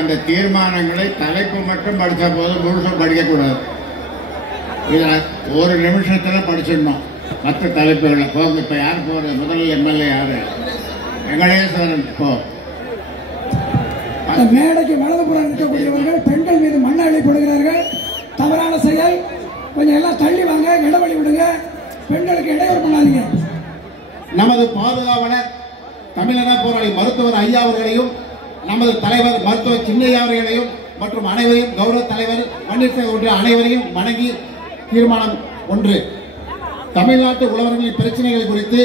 அந்த தீர்மானங்களை தலைப்பு மட்டும் படித்த போது முழுசும் படிக்கக்கூடாது. இதில் ஒரு நிமிஷத்தில் படிச்சிடணும். மற்ற தலைப்புகளை போங்க. இப்போ யார் போகிறது? முதல் எம்எல்ஏ யார்? வெங்கடேஸ்வரன். இப்போ மேடைக்கு வலதுபுறம் இருக்கக்கூடியவர்கள் பெண்கள் மீது மண்ணை போடுகிறார்கள். தவறான செயல். கொஞ்சம் எல்லாம் தள்ளி வாங்க, இடைவெளி விடுங்க. பெண்களுக்கு இடையூறு பண்ணாதீங்க. நமது பாதுகாவலர் தமிழக போராளி மருத்துவர் ஐயா அவர்களையும் நமது தலைவர் மருத்துவர் சின்னையா அவர்களையும் மற்றும் அனைவரையும் கௌரவ தலைவர் பன்னீர்செல்வம் அனைவரையும் வணங்கி தீர்மானம் 1, தமிழ்நாட்டு உழவர்களின் பிரச்சனைகள் குறித்து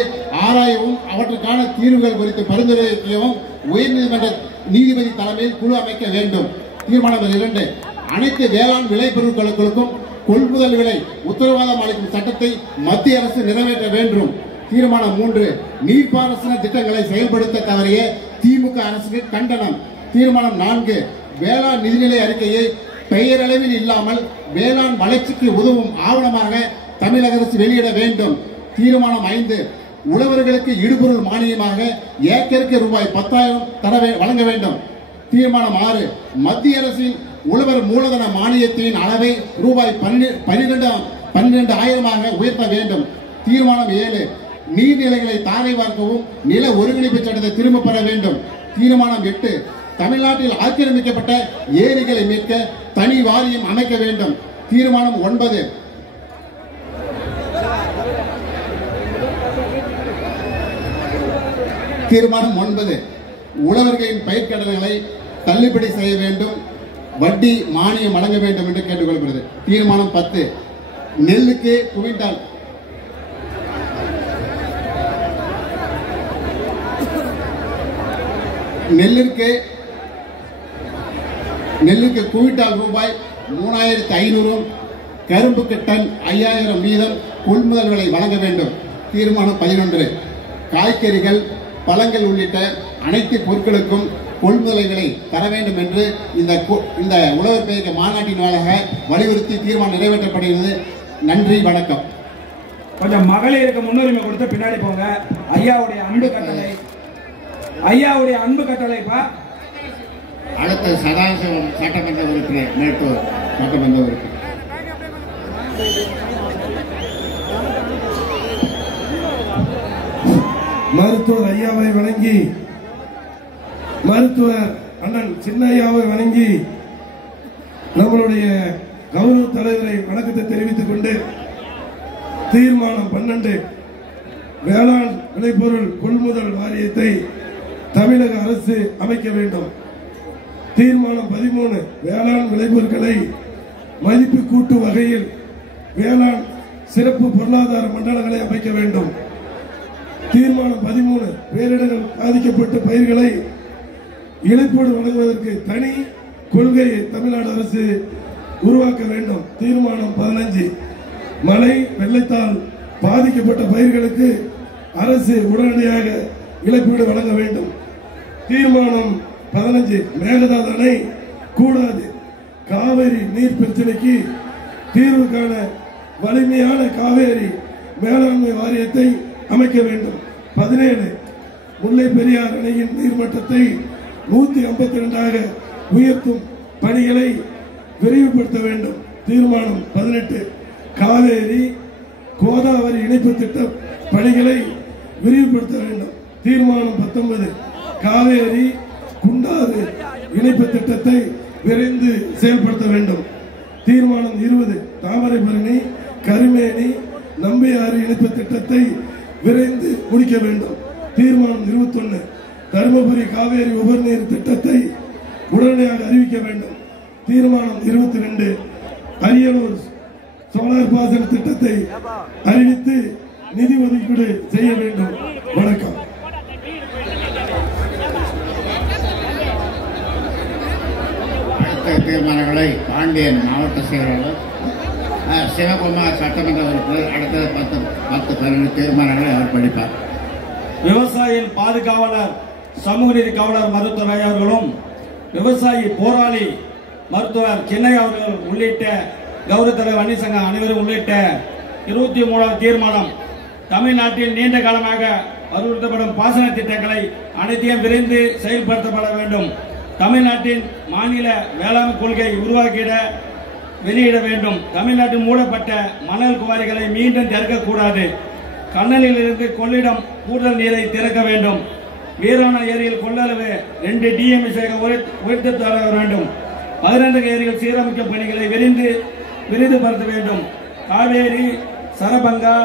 ஆராயவும் அவற்றுக்கான தீர்வுகள் குறித்து பரிந்துரைக்கவும் உயர்நீதிமன்ற நீதிபதி தலைமையில் குழு அமைக்க வேண்டும். தீர்மானம் 2, அனைத்து வேளாண் விளைபொருட்களுக்கும் கொள்முதல் விலை உத்தரவாதம் அளிக்கும் சட்டத்தை மத்திய அரசு நிறைவேற்ற வேண்டும். தீர்மானம் 3, நீர்ப்பாசன திட்டங்களை செயல்படுத்த தவறிய திமுக அரசுக்கு கண்டனம். தீர்மானம் 4, வேளாண் நிதிநிலை அறிக்கையை பெயரளவில் இல்லாமல் வேளாண் வளர்ச்சிக்கு உதவும் ஆவணமாக தமிழக அரசு வெளியிட வேண்டும். தீர்மானம் 5, உழவர்களுக்கு இடுபொருள் மானியமாக ஏக்கருக்கு ரூபாய் 10,000 வழங்க வேண்டும். தீர்மானம் 6, மத்திய அரசின் உழவர் மூலதன மானியத்தின் அளவை ரூபாய் 12,000 உயர்த்த வேண்டும். தீர்மானம் 7, நீர்நிலைகளை தாரை வார்க்கவும் நில ஒருங்கிணைப்பு சட்டத்தை திரும்ப பெற வேண்டும். தீர்மானம் 8, தமிழ்நாட்டில் ஆக்கிரமிக்கப்பட்ட ஏரிகளை மீட்க தனி வாரியம் அமைக்க வேண்டும். தீர்மானம் 9, உழவர்களின் பயிர்க்கடன்களை தள்ளுபடி செய்ய வேண்டும், வட்டி மானியம் வழங்க வேண்டும் என்று கேட்டுக்கொள்ளப்படுகிறது. தீர்மானம் 10, நெல்லுக்கு குவிண்டால் நெல்லுக்கு குவிண்டால் ரூபாய் 3,500, கரும்புக்கு டன் 5,000 வீதம் கொள்முதல் விலை வழங்க வேண்டும். தீர்மானம் 11, காய்கறிகள் பழங்கள் உள்ளிட்ட அனைத்து பொருட்களுக்கும் கொள்முதலை தர வேண்டும் என்று இந்த உழவர் பெயர்க்க மாநாட்டின் வாயிலாக வலியுறுத்தி தீர்மானம் நிறைவேற்றப்படுகிறது. நன்றி, வணக்கம். கொஞ்சம் மகளிருக்கு முன்னுரிமை கொடுத்து பின்னாடி போங்க. ஐயாவுடைய அன்பு கட்டளைப்பா. அடுத்த சதாசிவம் சட்டமன்ற உறுப்பினர், மேட்டூர் சட்டமன்ற உறுப்பினர். மருத்துவர் ஐயாவை வணங்கி, மருத்துவர் அண்ணன் சின்னையாவை வணங்கி, நம்மளுடைய கௌரவ தலைவரை வணக்கத்தை தெரிவித்துக் கொண்டு தீர்மானம் 12, வேளாண் விளைபொருள் கொள்முதல் வாரியத்தை தமிழக அரசு அமைக்க வேண்டும். தீர்மானம் 13, வேளாண் விளைபொருட்களை மதிப்பு கூட்டு வகையில் வேளாண் சிறப்பு பொருளாதார மண்டலங்களை அமைக்க வேண்டும். தீர்மானம் 13, பேரிடர்கள் பாதிக்கப்பட்ட பயிர்களை இழப்பீடு வழங்குவதற்கு தனி கொள்கையை தமிழ்நாடு அரசு உருவாக்க வேண்டும். தீர்மானம் 15, மழை வெள்ளத்தால் பாதிக்கப்பட்ட பயிர்களுக்கு அரசு உடனடியாக இழப்பீடு வழங்க வேண்டும். தீர்மானம் 15, மேகதாது அணை கூடாது, காவிரி நீர் பிரச்சனைக்கு தீர்வு காண வலிமையான காவேரி மேலாண்மை வாரியத்தை அமைக்க வேண்டும். 17, முல்லை பெரியார் அணையின் நீர்மட்டத்தை 152ஆக உயர்த்தும் பணிகளை விரைவுபடுத்த வேண்டும். தீர்மானம் 18, காவேரி கோதாவரி இணைப்பு திட்ட பணிகளை விரிவுபடுத்த வேண்டும். தீர்மானம் 19, காவேரி குண்டாறு இணைப்பு திட்டத்தை விரைந்து செயல்படுத்த வேண்டும். தீர்மானம் 20, தாமரைபரணி கருமேனி நம்பியாறு இணைப்பு திட்டத்தை விரைந்து முடிக்க வேண்டும். தீர்மானம் 21, தருமபுரி காவேரி உபர்நீர் திட்டத்தை உடனடியாக அறிவிக்க வேண்டும். தீர்மானம் 22, அரியலூர் சோலார் பாசன திட்டத்தை அறிவித்து நிதி ஒதுக்கீடு செய்ய வேண்டும். வணக்கம். தீர்மானங்களை பாண்டியன் மாவட்ட செயலாளர் சிவகுமார் சட்டமன்ற உறுப்பினர் அடுத்த 10-12 தீர்மானங்களை அவர் படிப்பார். விவசாயியின் பாதுகாவலர் சமூக நீதி காவலர் மருத்துவர் ஐயா அவர்களும், விவசாயி போராளி மருத்துவர் சின்னையா அவர்கள் உள்ளிட்ட கௌரவ தலைவர் வன்னிசங்கம் அனைவரும் உள்ளிட்ட 23வது தீர்மானம், தமிழ்நாட்டில் நீண்ட காலமாக வலியுறுத்தப்படும் பாசன திட்டங்களை அனைத்தையும் விரைந்து செயல்படுத்தப்பட வேண்டும். தமிழ்நாட்டின் மாநில வேளாண் கொள்கை உருவாக்கிட வெளியிட வேண்டும். தமிழ்நாட்டில் மூடப்பட்ட மணல் குவாரிகளை மீண்டும் திறக்கக்கூடாது. கண்ணலில் இருந்து கொள்ளிடம் கூடுதல் நீரை திறக்க வேண்டும். வீராண ஏரியில் கொள்ளளவு 2 DMS உயர்த்தி தர வேண்டும். 15 ஏரியில் சீரமைக்கும் பணிகளை விரிதுபடுத்த வேண்டும். காவேரி, சரபங்கா,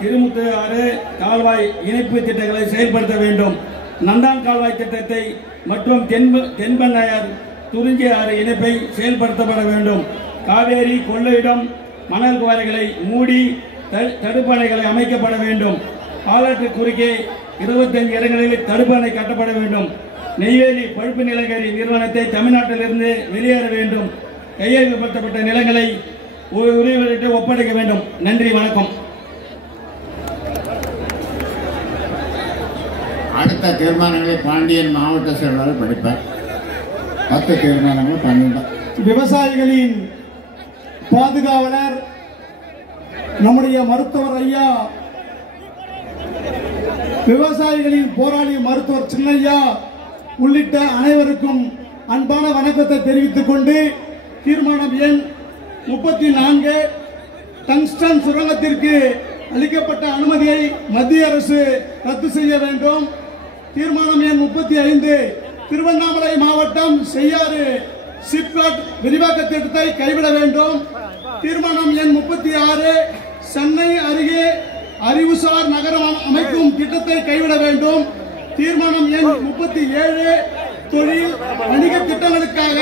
திருமுத்து ஆறு கால்வாய் இணைப்பு திட்டங்களை செயல்படுத்த வேண்டும். நந்தான் கால்வாய் திட்டத்தை மற்றும் தென்பெண்ணையார் துறிஞ்சி ஆறு இணைப்பை செயல்படுத்தப்பட வேண்டும். காவேரி, கொள்ளிடம் மணல் குவாரிகளை மூடி தடுப்பணைகளை அமைக்கப்பட வேண்டும். பாலாற்று குறுக்கே 25 இடங்களில் தடுப்பணை கட்டப்பட வேண்டும். நெய்வேலி பழுப்பு நிலக்கரி நிறுவனத்தை தமிழ்நாட்டிலிருந்து வெளியேற வேண்டும். கையகப்படுத்தப்பட்ட நிலங்களை உரிமையிட்டு ஒப்படைக்க வேண்டும். நன்றி, வணக்கம். அடுத்த தீர்மானங்களை பாண்டியன் மாவட்ட செயலாளர் படிப்பார். 10 தீர்மானங்கள் 12. விவசாயிகளின் பாதுகாவலர் நம்முடைய மருத்துவர் ஐயா, விவசாயிகளின் போராளி மருத்துவர் சின்னையா உள்ளிட்ட அனைவருக்கும் அன்பான வணக்கத்தை தெரிவித்துக் கொண்டு தீர்மானம் எண் 34 டங்ஸ்டன் சுரங்கத்திற்கு அளிக்கப்பட்ட அனுமதியை மத்திய அரசு ரத்து செய்ய வேண்டும். தீர்மானம் எண் 35 திருவண்ணாமலை மாவட்டம் செய்யாறு சிப்காட் விரிவாக்க திட்டத்தை கைவிட வேண்டும். தீர்மானம் எண் 36 சென்னை அருகே அறிவுசார் நகரம் அமைக்கும் திட்டத்தை கைவிட வேண்டும். தீர்மானம் எண் 37 தொழில் வணிக திட்டங்களுக்காக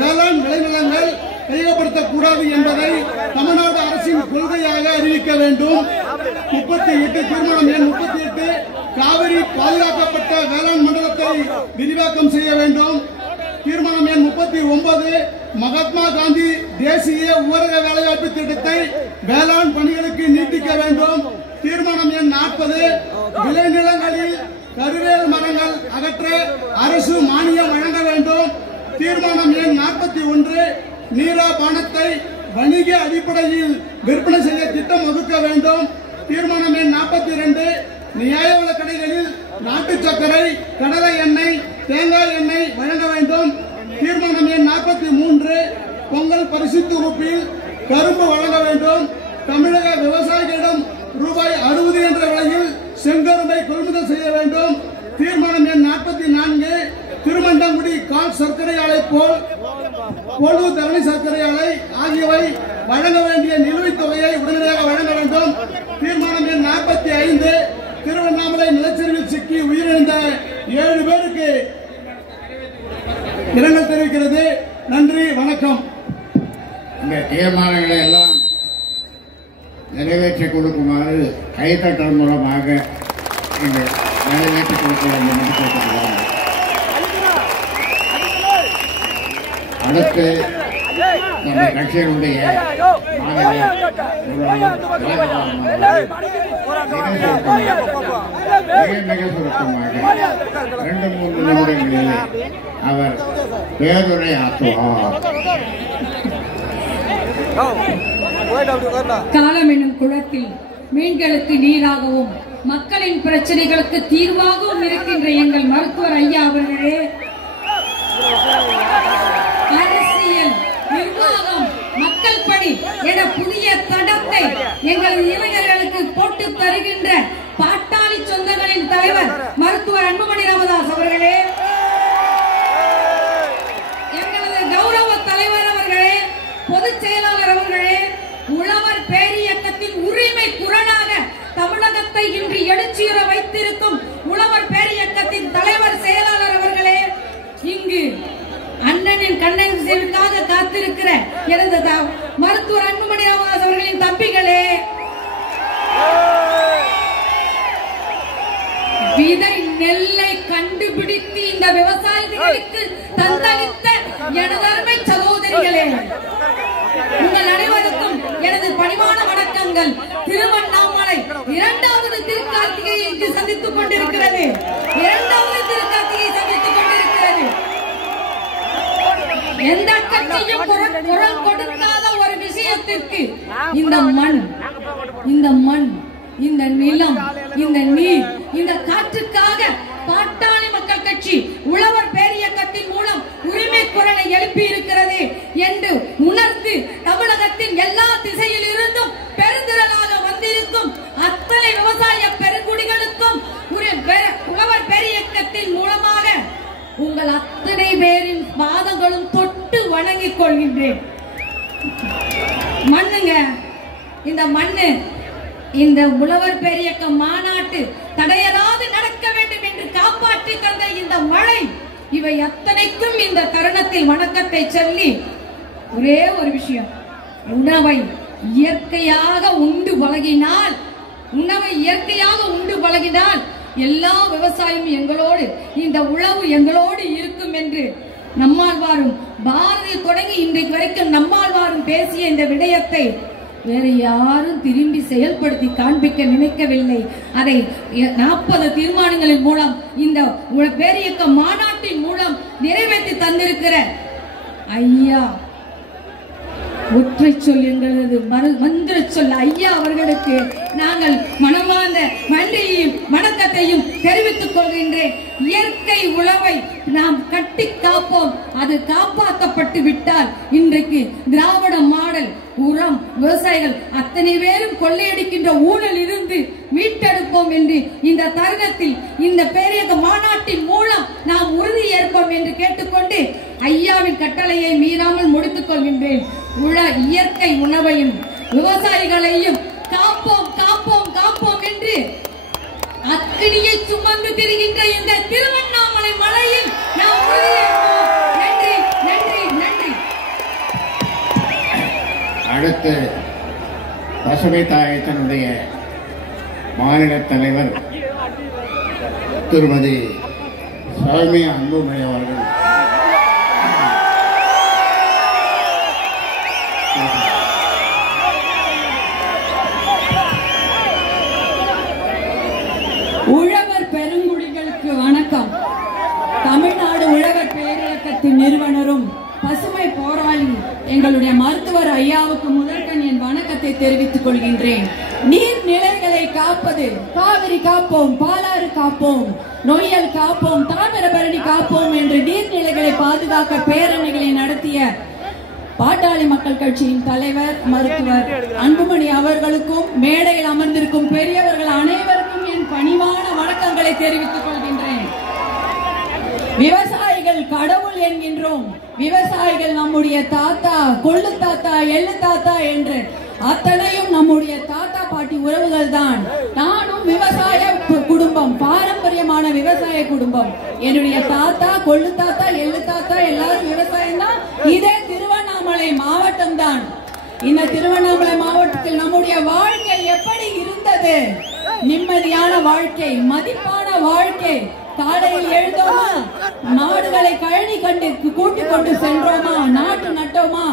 வேளாண் விளைநிலங்கள் கையகப்படுத்தக்கூடாது என்பதை தமிழ்நாடு அரசின் கொள்கையாக அறிவிக்க வேண்டும். 38 தீர்மானம் எண் 38 காவிரி பாதுகாக்கப்பட்ட வேளாண் மண்டலத்தை விரிவாக்கம் செய்ய வேண்டும். தீர்மானம் எண் 39 மகாத்மா காந்தி தேசிய ஊரக வேலைவாய்ப்பு திட்டத்தை வேளாண் பணிகளுக்கு நீட்டிக்க வேண்டும். தீர்மானம் எண் 40 விளைநிலங்களில் கருவேல் மரங்கள் அகற்ற அரசு மானியம் வழங்க வேண்டும். தீர்மானம் எண் 41 நீரா பானத்தை வணிக அடிப்படையில் விற்பனை செய்ய திட்டம் ஒதுக்க வேண்டும். தீர்மானம் எண் 42 நியாய விலைக் கடைகளில் நாட்டு சர்க்கரை, கடலை எண்ணெய், தேங்காய் எண்ணெய் வழங்க வேண்டும். தீர்மானம் எண் 43 பொங்கல் பரிசு தொகுப்பில் கரும்பு வழங்க வேண்டும். தமிழக விவசாயிகளிடம் ரூபாய் 60 என்ற விலையில் செங்கரும்பை கொள்முதல் செய்ய வேண்டும். தீர்மானம் எண் 44 திருமண்டங்குடி கால் சர்க்கரை ஆலை போலு தரணி சர்க்கரை ஆலை ஆகியவை வழங்க வேண்டிய நிலுவைத் தொகையை உடனடியாக வழங்க வேண்டும். தீர்மானம் எண் 45 திருவண்ணாமலை நிலச்சரிவில் சிக்கி உயிரிழந்த 7 பேருக்கு இரங்கல் தெரிவிக்கிறது. நன்றி, வணக்கம். இந்த தீர்மானங்களை எல்லாம் நிறைவேற்றி கொடுக்குமாறு கைத்தட்டல் மூலமாக இந்த நிறைவேற்றி கொடுக்க வேண்டும் என்று கேட்டுக்கொள்கிறேன். அடுத்து நம்ம கட்சியினுடைய மிக சுருக்கமாக 2-3 நிமிடங்களிலே அவர் பேருரை ஆற்றுவார். காலம் என்னும் குளத்தில் மீன்களுக்கு நீராகவும் மக்களின் பிரச்சனைகளுக்கு தீர்வாகவும் இருக்கின்ற எங்கள் மருத்துவர் ஐயா அவர்களே, அரசியல், நிர்வாகம், மக்கள் பணி என புதிய தடத்தை எங்கள் இளைஞர்களுக்கு போட்டு தருகின்ற பாட்டாளி சொந்தங்களின் தலைவர் மருத்துவர் அன்புமணி ராமதாஸ் அவர்களே, எங்களது கௌரவ தலைவர் அவர்களே, பொதுச் செயலாளர் அவர்களே, உழவர் பேரியக்கத்தின் உரிமை குரலாக தமிழகத்தை இன்று எழுச்சியுற வைத்திருக்கும் உழவர் பேரியக்கத்தின் தலைவர் செயலாளர் அவர்களே, இங்கு அண்ணனின் கண்ணனுக்காக காத்திருக்கிற எனது மருத்துவர் அன்புமணி ராமதாஸ் அவர்களின் தம்பிகளே, விதை நெல்லை கண்டுபிடித்து இந்த விவசாயிகளுக்கு தந்தளித்த எனது அருமை சகோதரிகளே, உங்கள் அனைவருக்கும் எனது பணிவான வணக்கங்கள். திருவண்ணாமலை 2வது திருக்கார்த்திகையை இங்கு சந்தித்துக் கொண்டிருக்கிறது. 2வது திருக்கார்த்திகையை சந்தித்துக் கொண்டிருக்கிறது. எந்த கட்சியும் குரல் கொடுக்காத ஒரு விஷயத்திற்கு இந்த மண், இந்த நிலம், இந்த நீர், இந்த காற்றுக்காக பாட்டாளி மக்கள் கட்சி உழவர் பேரியக்கத்தின் மூலம் குரலை எழுப்பி இருக்கிறது என்று உணர்ந்து தமிழகத்தின் எல்லா திசையில் இருந்தும் பெருந்திரளாக வந்திருக்கும் அத்தனை விவசாய பெருங்குடிகளுக்கும் உழவர் பெரியக்கத்தின் மூலமாக உங்கள் அத்தனை பேரின் பாதங்களும் தொட்டு வணங்கிக் கொள்கின்றேன். மண்ணுங்க, இந்த மண்ணு இந்த உழவர் பெரியக்க மாநாட்டு தடையராது நடக்க வேண்டும் என்று காப்பாற்றி தந்த இந்த மழை, இவை அத்தனைக்கும் இந்த தருணத்தில் வணக்கத்தை சொல்லி ஒரே ஒரு விஷயம், உணவை இயற்கையாக உண்டு பழகினால் எல்லா விவசாயம் எங்களோடு, இந்த உழவு எங்களோடு இருக்கும் என்று நம்மாழ்வாரும் பாரதி தொடங்கி இன்றைக்கு வரைக்கும் நம்மாழ்வாரும் பேசிய இந்த விடயத்தை வேறு யாரும் திரும்பி செயல்படுத்தி காண்பிக்க நினைக்கவில்லை. அதை 40 தீர்மானங்களின் மூலம் இந்த பேரியக்க மாநாட்டின் மூலம் நிறைவேற்றி தந்திருக்கிற ஐயா, ஒற்றை சொல் எங்களது மந்திர சொல் ஐயா அவர்களுக்கு நாங்கள் மனமார்ந்த நன்றியையும் வணக்கத்தையும் தெரிவித்துக் கொள்கின்றேன். இயற்கை உழவை நாம் கட்டி காப்போம். அது காப்பாற்றப்பட்டு விட்டால் இன்றைக்கு திராவிட மாடல் உரம் விவசாயிகள் அத்தனை பேரும் கொள்ளையடிக்கின்ற ஊழல் இருந்து மீட்டெடுப்போம் என்று இந்த தருணத்தில் இந்த பெரியக்க மாநாட்டின் மூலம் நாம் உறுதி ஏற்போம் என்று கேட்டுக்கொண்டு ஐயாவின் கட்டளையை மீறாமல் முடித்துக் கொள்கின்றேன். இயற்கை உணவையும் விவசாயிகளையும் காப்போம் காப்போம் காப்போம் என்று அக்கினியை சுமந்து திரிகின்ற இந்த திருவண்ணாமலை மலையில் நாம் உறுதியேற்போம். நன்றி நன்றி நன்றி. அடுத்து பசுமை தாயத்தினுடைய மாநில தலைவர் திருமதி சௌமியா அன்புமணி அவர்கள் உழவர் பெருங்குடிகளுக்கு வணக்கம். தமிழ்நாடு உழவர் பேரியக்கத்தின் நிறுவனரும் பசுமை போராளி எங்களுடைய மருத்துவர் ஐயாவுக்கு முதற்கண் என் வணக்கத்தை தெரிவித்துக் கொள்கின்றேன். நீர்நிலைகளை காப்பது, காவிரி காப்போம், பாலாறு காப்போம், நொய்யல் காப்போம், தாமிரபரணி காப்போம் என்று நீர்நிலைகளை பாதுகாக்க பேரணிகளை நடத்திய பாட்டாளி மக்கள் கட்சியின் தலைவர் மருத்துவர் அன்புமணி அவர்களுக்கும் மேடையில் அமர்ந்திருக்கும் பெரியவர்கள் அனைவருக்கும் என் பணிவான வணக்கங்களை தெரிவித்துக் கொள்கின்றேன். விவசாயிகள் கடவுள் என்கின்றோம். விவசாயிகள் நம்முடைய தாத்தா, கொள்ளு தாத்தா, எள்ளு தாத்தா என்று அத்தனையும் நம்முடைய தாத்தா பாட்டி உறவுகள் தான். நானும் விவசாய குடும்பம், பாரம்பரியமான விவசாய குடும்பம். என்னுடைய தாத்தா, கொள்ளு தாத்தா, எள்ளு தாத்தா எல்லாரும் விவசாயம் தான். இதே திருவண்ணாமலை மாவட்டம் தான். இந்த திருவண்ணாமலை மாவட்டத்தில் நம்முடைய வாழ்க்கை எப்படி இருந்தது? நிம்மதியான வாழ்க்கை, மதிப்பான வாழ்க்கை. காலையில் எழுந்தோமா, நாடுகளை கழனி கண்டு கூட்டிக் கொண்டு சென்றோமா, நாட்டு நட்டோமா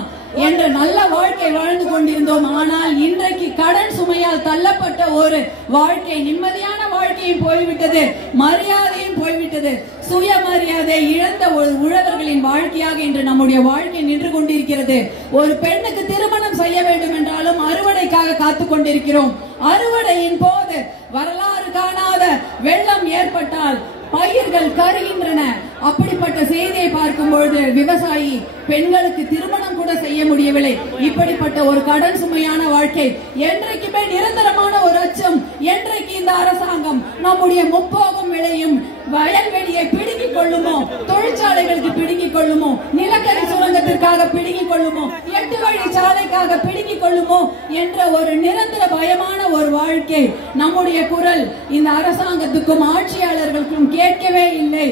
என்ற நல்ல வாழ்க்கை வாழ்ந்து கொண்டிருந்தோம். ஆனால் இன்றைக்கு கடன் சுமையால் தள்ளப்பட்ட ஒரு வாழ்க்கை, நிம்மதியான வாழ்க்கையும் போய்விட்டது, மரியாதையும் போய்விட்டது. சுயமரியாதை இழந்த ஒரு உழவர்களின் வாழ்க்கையாக இன்று நம்முடைய வாழ்க்கை நின்று கொண்டிருக்கிறது. ஒரு பெண்ணுக்கு திருமணம் செய்ய வேண்டும் என்றாலும் அறுவடைக்காக காத்துக் கொண்டிருக்கிறோம். அறுவடையின் போது வரலாறு காணாத வெள்ளம் ஏற்பட்டால் பயிர்கள் கருகின்றன. அப்படிப்பட்ட செய்தியை பார்க்கும் பொழுது விவசாயி பெண்களுக்கு திருமணம் கூட செய்ய முடியவில்லை. இப்படிப்பட்ட ஒரு கடன் சுமையான வாழ்க்கை, என்றைக்குமே நிரந்தரமான ஒரு அச்சம். என்றைக்கு இந்த அரசாங்கம் நம்முடைய முப்போகம் விளையும் வயல்வெளியை பிடுங்கிக் கொள்ளுமோ, தொழிற்சாலைகளுக்கு பிடுங்கிக் கொள்ளுமோ, நிலக்கரி சுரங்கத்திற்காக பிடுங்கிக் கொள்ளுமோ, 8 வழி சாலைக்காக பிடுங்கிக் கொள்ளுமோ என்ற ஒரு நிரந்தர பயமான ஒரு வாழ்க்கை. நம்முடைய குரல் இந்த அரசாங்கத்துக்கும் ஆட்சியாளர்களுக்கும் கேட்கவே இல்லை.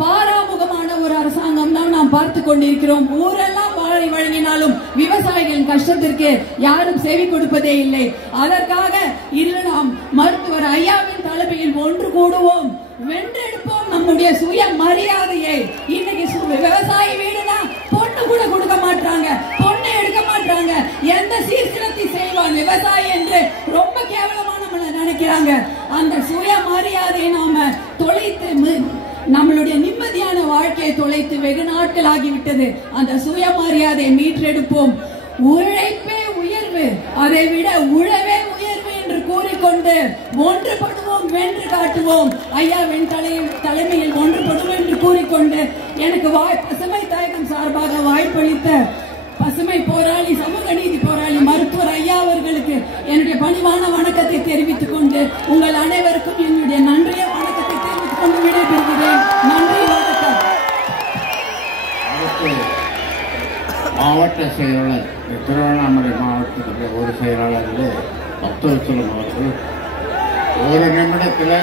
பாராமுகமான ஒரு அரசாங்கம் தான் நாம் பார்த்து கொண்டிருக்கிறோம். ஊரெல்லாம் வாழை வழங்கினாலும் விவசாயிகளின் கஷ்டத்திற்கு யாரும் செவி கொடுப்பதே இல்லை. அதற்காக இன்று நாம் மருத்துவர் ஐயாவின் தலைமையில் ஒன்று கூடுவோம், வென்றெடுப்போம் நம்முடைய சுய மரியாதையை. இன்னைக்கு விவசாயி வீடுனா பொண்ணு கூட கொடுக்க மாட்டாங்க, பொண்ணை எடுக்க மாட்டாங்க. எந்த சீர்திருத்தி செய்வான் விவசாயி என்று ரொம்ப கேவலமான நினைக்கிறாங்க. அந்த சுய மரியாதையை நாம தொலைத்து, நம்மளுடைய நிம்மதியான வாழ்க்கையை தொலைத்து வெகு நாட்கள் ஆகிவிட்டது. அந்த சுயமரியாதையை மீட்டெடுப்போம். உழைப்பே உயர்வு, அதை விட உழவே உயர்வு என்று கூறிக்கொண்டு ஒன்றுபடுவோம், வென்று காட்டுவோம். ஐயாவின் தலைமையில் ஒன்றுபடுவோம் என்று கூறிக்கொண்டு எனக்கு பசுமை இயக்கத்தின் சார்பாக வாய்ப்பளித்த பசுமை போராளி, சமூக நீதி போராளி மருத்துவர் ஐயா அவர்களுக்கு என்னுடைய பணிவான வணக்கத்தை தெரிவித்துக் கொண்டு உங்கள் அனைவருக்கும் என்னுடைய நன்றிய வணக்கத்தை தெரிவித்துக் கொண்டு விடைபெறுகிறேன். நன்றி, வணக்கம். மாவட்ட செயலாளர், திருவண்ணாமலை மாவட்டத்துடைய ஒரு செயலாளர் பக்தவத்சலம் அவர்கள் ஒரு நிமிடத்தில்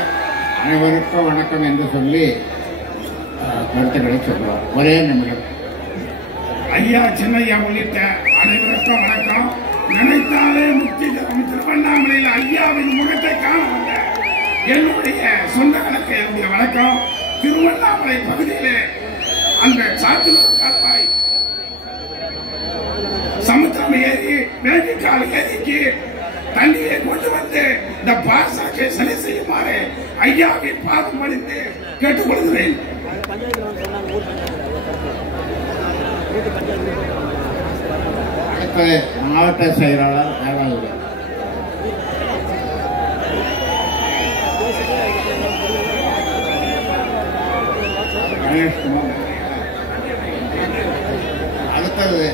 அனைவருக்கும் வணக்கம் என்று சொல்லி கருத்துக்களை சொல்லுவார். ஒரே நிமிடம். ஐயா சின்னையா உள்ளிட்ட அனைவருக்கும் வணக்கம். நினைத்தாலே முக்தி தரும் திருவண்ணாமலையில் ஐயாவின் முகத்தை காண வந்த என்னுடைய சொந்தங்களுக்கு என்னுடைய வணக்கம். திருவண்ணாமலை பகுதியிலே அந்த சாத்தனூர் காப்பாய் சமுத்திரம் ஏரி வேண்டிக்கால் ஏரிக்கு தண்ணியை கொண்டு வந்து இந்த பாசாக்கை சரி செய்யுமாறு ஐயாவின் பாதம் அணிந்து கேட்டுக்கொள்கிறேன். அடுத்த மாவட்ட செயலாளர் யாராவது? அடுத்தது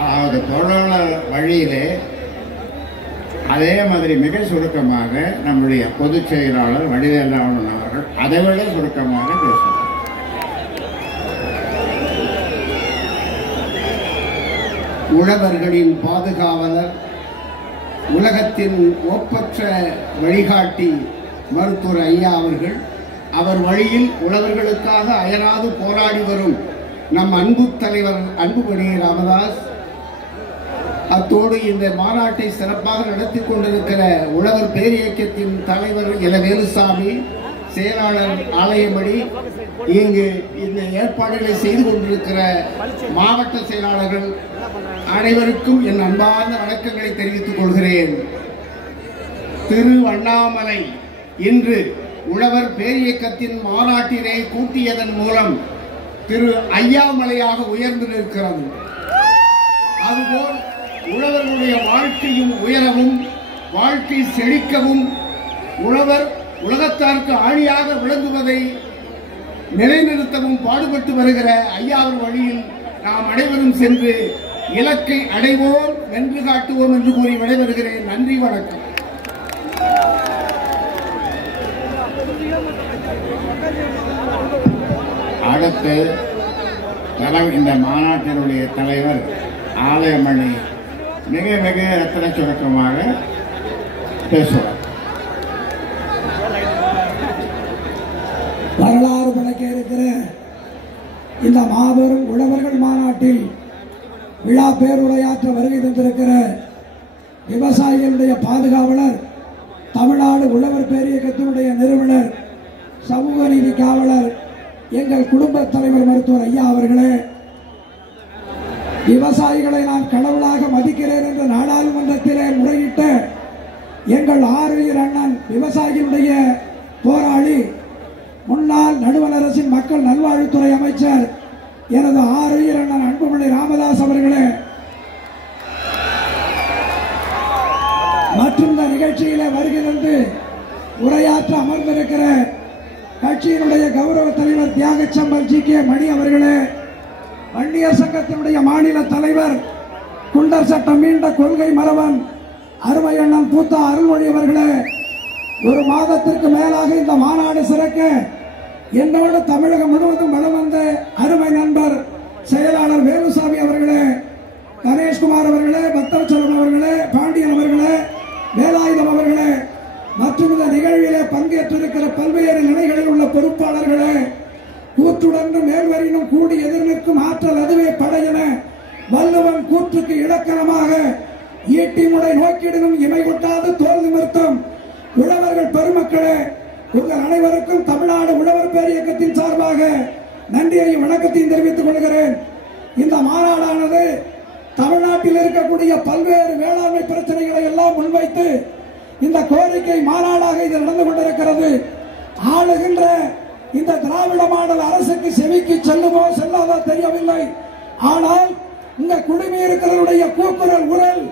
அதாவது தொழிலாளர் வழியிலே அதே மாதிரி மிக சுருக்கமாக நம்முடைய பொதுச் செயலாளர் வடிவேலாளன் அவர்கள் அதைவிட சுருக்கமாக பேசுவார். உழவர்களின் பாதுகாவலர், உலகத்தின் ஒப்பற்ற வழிகாட்டி மருத்துவர் ஐயா அவர்கள், அவர் வழியில் உழவர்களுக்காக அயராது போராடி வரும் நம் அன்பு தலைவர் அன்புமணி ராமதாஸ், அத்தோடு இந்த மாநாட்டை சிறப்பாக நடத்தி கொண்டிருக்கிற உழவர் பேரியக்கத்தின் தலைவர் வேலுசாமி, செயலாளர் ஆலயமணி, இங்கு இந்த ஏற்பாடுகளை செய்து கொண்டிருக்கிற மாவட்ட செயலாளர்கள் அனைவருக்கும் என் அன்பார்ந்த வணக்கங்களை தெரிவித்துக் கொள்கிறேன். திருவண்ணாமலை இன்று உழவர் பேரியக்கத்தின் மாநாட்டினை கூட்டியதன் மூலம் திரு ஐயாமலையாக உயர்ந்து நிற்கிறது. அதுபோல் உழவர்களுடைய வாழ்க்கையும் உயரவும், வாழ்க்கை செழிக்கவும், உழவர் உலகத்தாருக்கு ஆணியாக விளங்குவதை நிலைநிறுத்தவும் பாடுபட்டு வருகிற ஐயாவின் வழியில் நாம் அனைவரும் சென்று இலக்கை அடைவோம், வென்று காட்டுவோம் என்று கூறி விடைபெறுகிறேன். நன்றி, வணக்கம். அடுத்து இந்த மாநாட்டினுடைய தலைவர் ஆலயமணி மிக மிக ரத்தன சுருக்கமாக பேசுவார். வரலாறு படைக்க இருக்கிற இந்த மாபெரும் உழவர்கள் மாநாட்டில் விழா பேருரையாற்ற வருகை தந்திருக்கிற விவசாயிகளுடைய பாதுகாவலர், தமிழ்நாடு உழவர் பேரியக்கத்தினுடைய நிறுவனர், சமூக நீதி காவலர், எங்கள் குடும்ப தலைவர் மருத்துவர் ஐயா அவர்களே, விவசாயிகளை நான் கடவுளாக மதிக்கிறேன் என்று நாடாளுமன்றத்திலே முறையிட்ட எங்கள் ஆறுயிர் அண்ணன் விவசாயிகளுடைய போராளி, முன்னாள் நடுவண் அரசின் மக்கள் நல்வாழ்வுத்துறை அமைச்சர் எனது ஆறுயிர் அண்ணன் அன்புமணி ராமதாஸ் அவர்களே, மற்றும் இந்த நிகழ்ச்சியில வருகை தந்து உரையாற்ற அமர்ந்திருக்கிற கட்சியினுடைய கௌரவ தலைவர் தியாகச்சம்பல் ஜி கே மணி அவர்களே, வன்னியர் சங்கத்தினுடைய மாநில தலைவர், குண்டர் சட்டம் மீண்ட கொள்கை மரவன் அருமை அண்ணன் பூத்தா அருள்மொழி அவர்களே, ஒரு மாதத்திற்கு மேலாக இந்த மாநாடு சிறக்க என்னோடு தமிழகம் முழுவதும் வலம் வந்த அருமை நண்பர் செயலாளர் வேலுசாமி அவர்களே, கணேஷ்குமார் அவர்களே, பக்தவச்சலம் அவர்களே, பாண்டியன் அவர்களே, வேலாயுதம் அவர்களே, மற்றும் இந்த நிகழ்விலே பங்கேற்றிருக்கிற பல்வேறு நிலைகளில் உள்ள பொறுப்பாளர்களே, கூற்றுடன் மேல்வரினும் கூடி எதிர்நிற்கும் ஆற்றல் அதுவே படையென வள்ளுவன் கூற்றுக்கு இலக்கணமாக ஈட்டி முறை நோக்கிடனும் இமை கொட்டாது தோல் நிமிர்த்தும் உழவர்கள் பெருமக்களே, உங்கள் அனைவருக்கும் தமிழ்நாடு உழவர் பேரியக்கத்தின் சார்பாக நன்றியையும் வணக்கத்தையும் தெரிவித்துக் கொள்கிறேன். இந்த மாநாடானது தமிழ்நாட்டில் இருக்கக்கூடிய பல்வேறு வேளாண்மை பிரச்சனைகளை எல்லாம் முன்வைத்து இந்த கோரிக்கை மாநாடாக இது நடந்து கொண்டிருக்கிறது. ஆளுகின்ற இந்த திராவிட மாடல் அரசுக்கு செவிக்கு செல்லுமோ செல்லாதோ தெரியவில்லை. ஆனால் இந்த குடிமீறுகளுடைய கூக்குரல் உரல்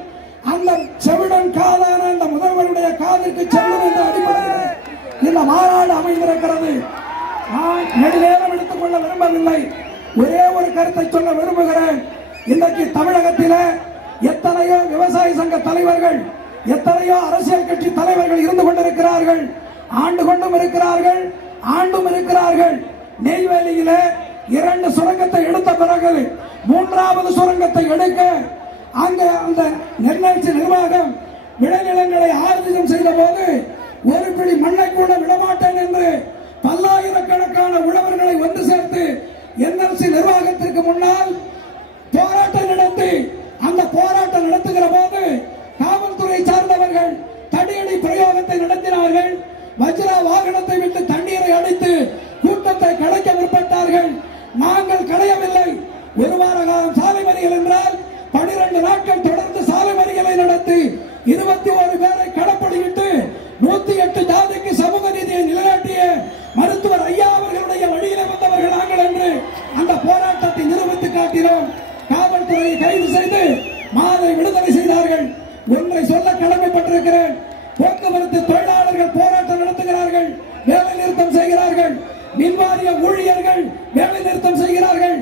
அந்த செவிடன் காதான அந்த முதல்வருடைய காதிற்கு செல்லும் என்ற அடிப்படையில் இந்த மாநாடு அமைந்திருக்கிறது. நான் நெடுநேரம் எடுத்துக் கொள்ள விரும்பவில்லை. ஒரே ஒரு கருத்தை சொல்ல விரும்புகிறேன். இன்றைக்கு தமிழகத்தில் எத்தனையோ விவசாய சங்க தலைவர்கள், எத்தனையோ அரசியல் கட்சி தலைவர்கள் இருந்து கொண்டிருக்கிறார்கள், ஆண்டு கொண்டும் இருக்கிறார்கள், ஆண்டும் இருக்கிறார்கள். நெய்வேலியில 2 சுரங்கத்தை எடுத்த பிறகு 3வது சுரங்கத்தை எடுக்க அங்க அந்த நெல்நாட்சி நிர்வாகம் விளைநிலங்களை ஆர்ஜிதம் செய்த போது ஒரு பிடி மண்ணை கூட விடமாட்டேன் என்று பல்லாயிரக்கணக்கான உழவர்களை ஒன்று சேர்த்து என்எல்சி நிர்வாகத்திற்கு முன்னால் போராட்டம் நடத்தி அந்த போராட்டம் நடத்துகிற போது காவல்துறை சார்ந்தவர்கள் தடியடி பிரயோகத்தை நடத்தினார்கள். வஜ்ரா வாகனத்தை விட்டு தண்ணீரை அடித்து கூட்டத்தை கலைக்க முற்பட்டார்கள். நாங்கள் களையவில்லை. ஒரு வார காலம் சாலை மறியல் என்றால் 12 நாட்கள் தொடர்ந்து சாலை மறியலை நடத்தி 21 பேரை களப்படிவிட்டு 108 ஜாதிக்கு சமூக நீதியை நிலைநாட்டிய மருத்துவர் ஐயா அவர்களுடைய வழியில வந்தவர்கள் நாங்கள் என்று அந்த போராட்டத்தை நிரூபித்து காட்டினோம். காவல்துறையை கைது செய்து மாலை விடுதலை செய்தார்கள். ஒன்றை சொல்ல கடமைப்பட்டிருக்கிறேன். போக்குவரத்து தொழிலாளர்கள் போராட்டம் நடத்துகிறார்கள், வேலை நிறுத்தம் செய்கிறார்கள். மின்வாரிய ஊழியர்கள் வேலை நிறுத்தம் செய்கிறார்கள்.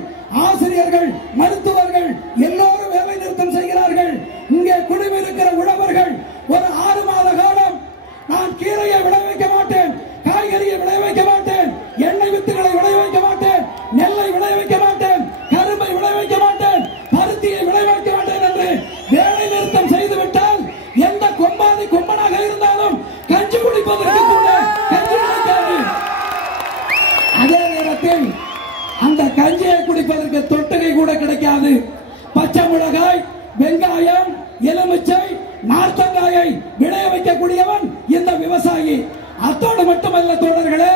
ஆசிரியர்கள், மருத்துவர்கள் எல்லோரும் வேலை நிறுத்தம் செய்கிறார்கள். இங்கே குழுவிருக்கிற உழவர்கள் ஒரு 6 மாத காலம் நான் கீரையை விளைவிக்க மாட்டேன், காய்கறியை விளைவிக்க மாட்டேன், எண்ணெய் வித்துகளை விளைவிக்க மாட்டேன், நெல்லை விளைவிக்க மாட்டேன், கரும்பை விளைவிக்க மாட்டேன், பருத்தியை விளைவிக்க மாட்டேன் என்று வேலை நிறுத்தம் செய்துவிட்டால் எந்த கொம்பாதி கொம்பனாக இருந்தாலும் கஞ்சி குடிப்பதற்கு கூட கஞ்சி கிடைக்காது. அதே நேரத்தில் அந்த கஞ்சியை குடிப்பதற்கு தொட்டுகை கூட கிடைக்காது. பச்சை மிளகாய், வெங்காயம், எலுமிச்சை, நார்த்தங்காயை விளைய வைக்கக்கூடியவன் இந்த விவசாயி. அத்தோடு மட்டுமல்ல தோழர்களே,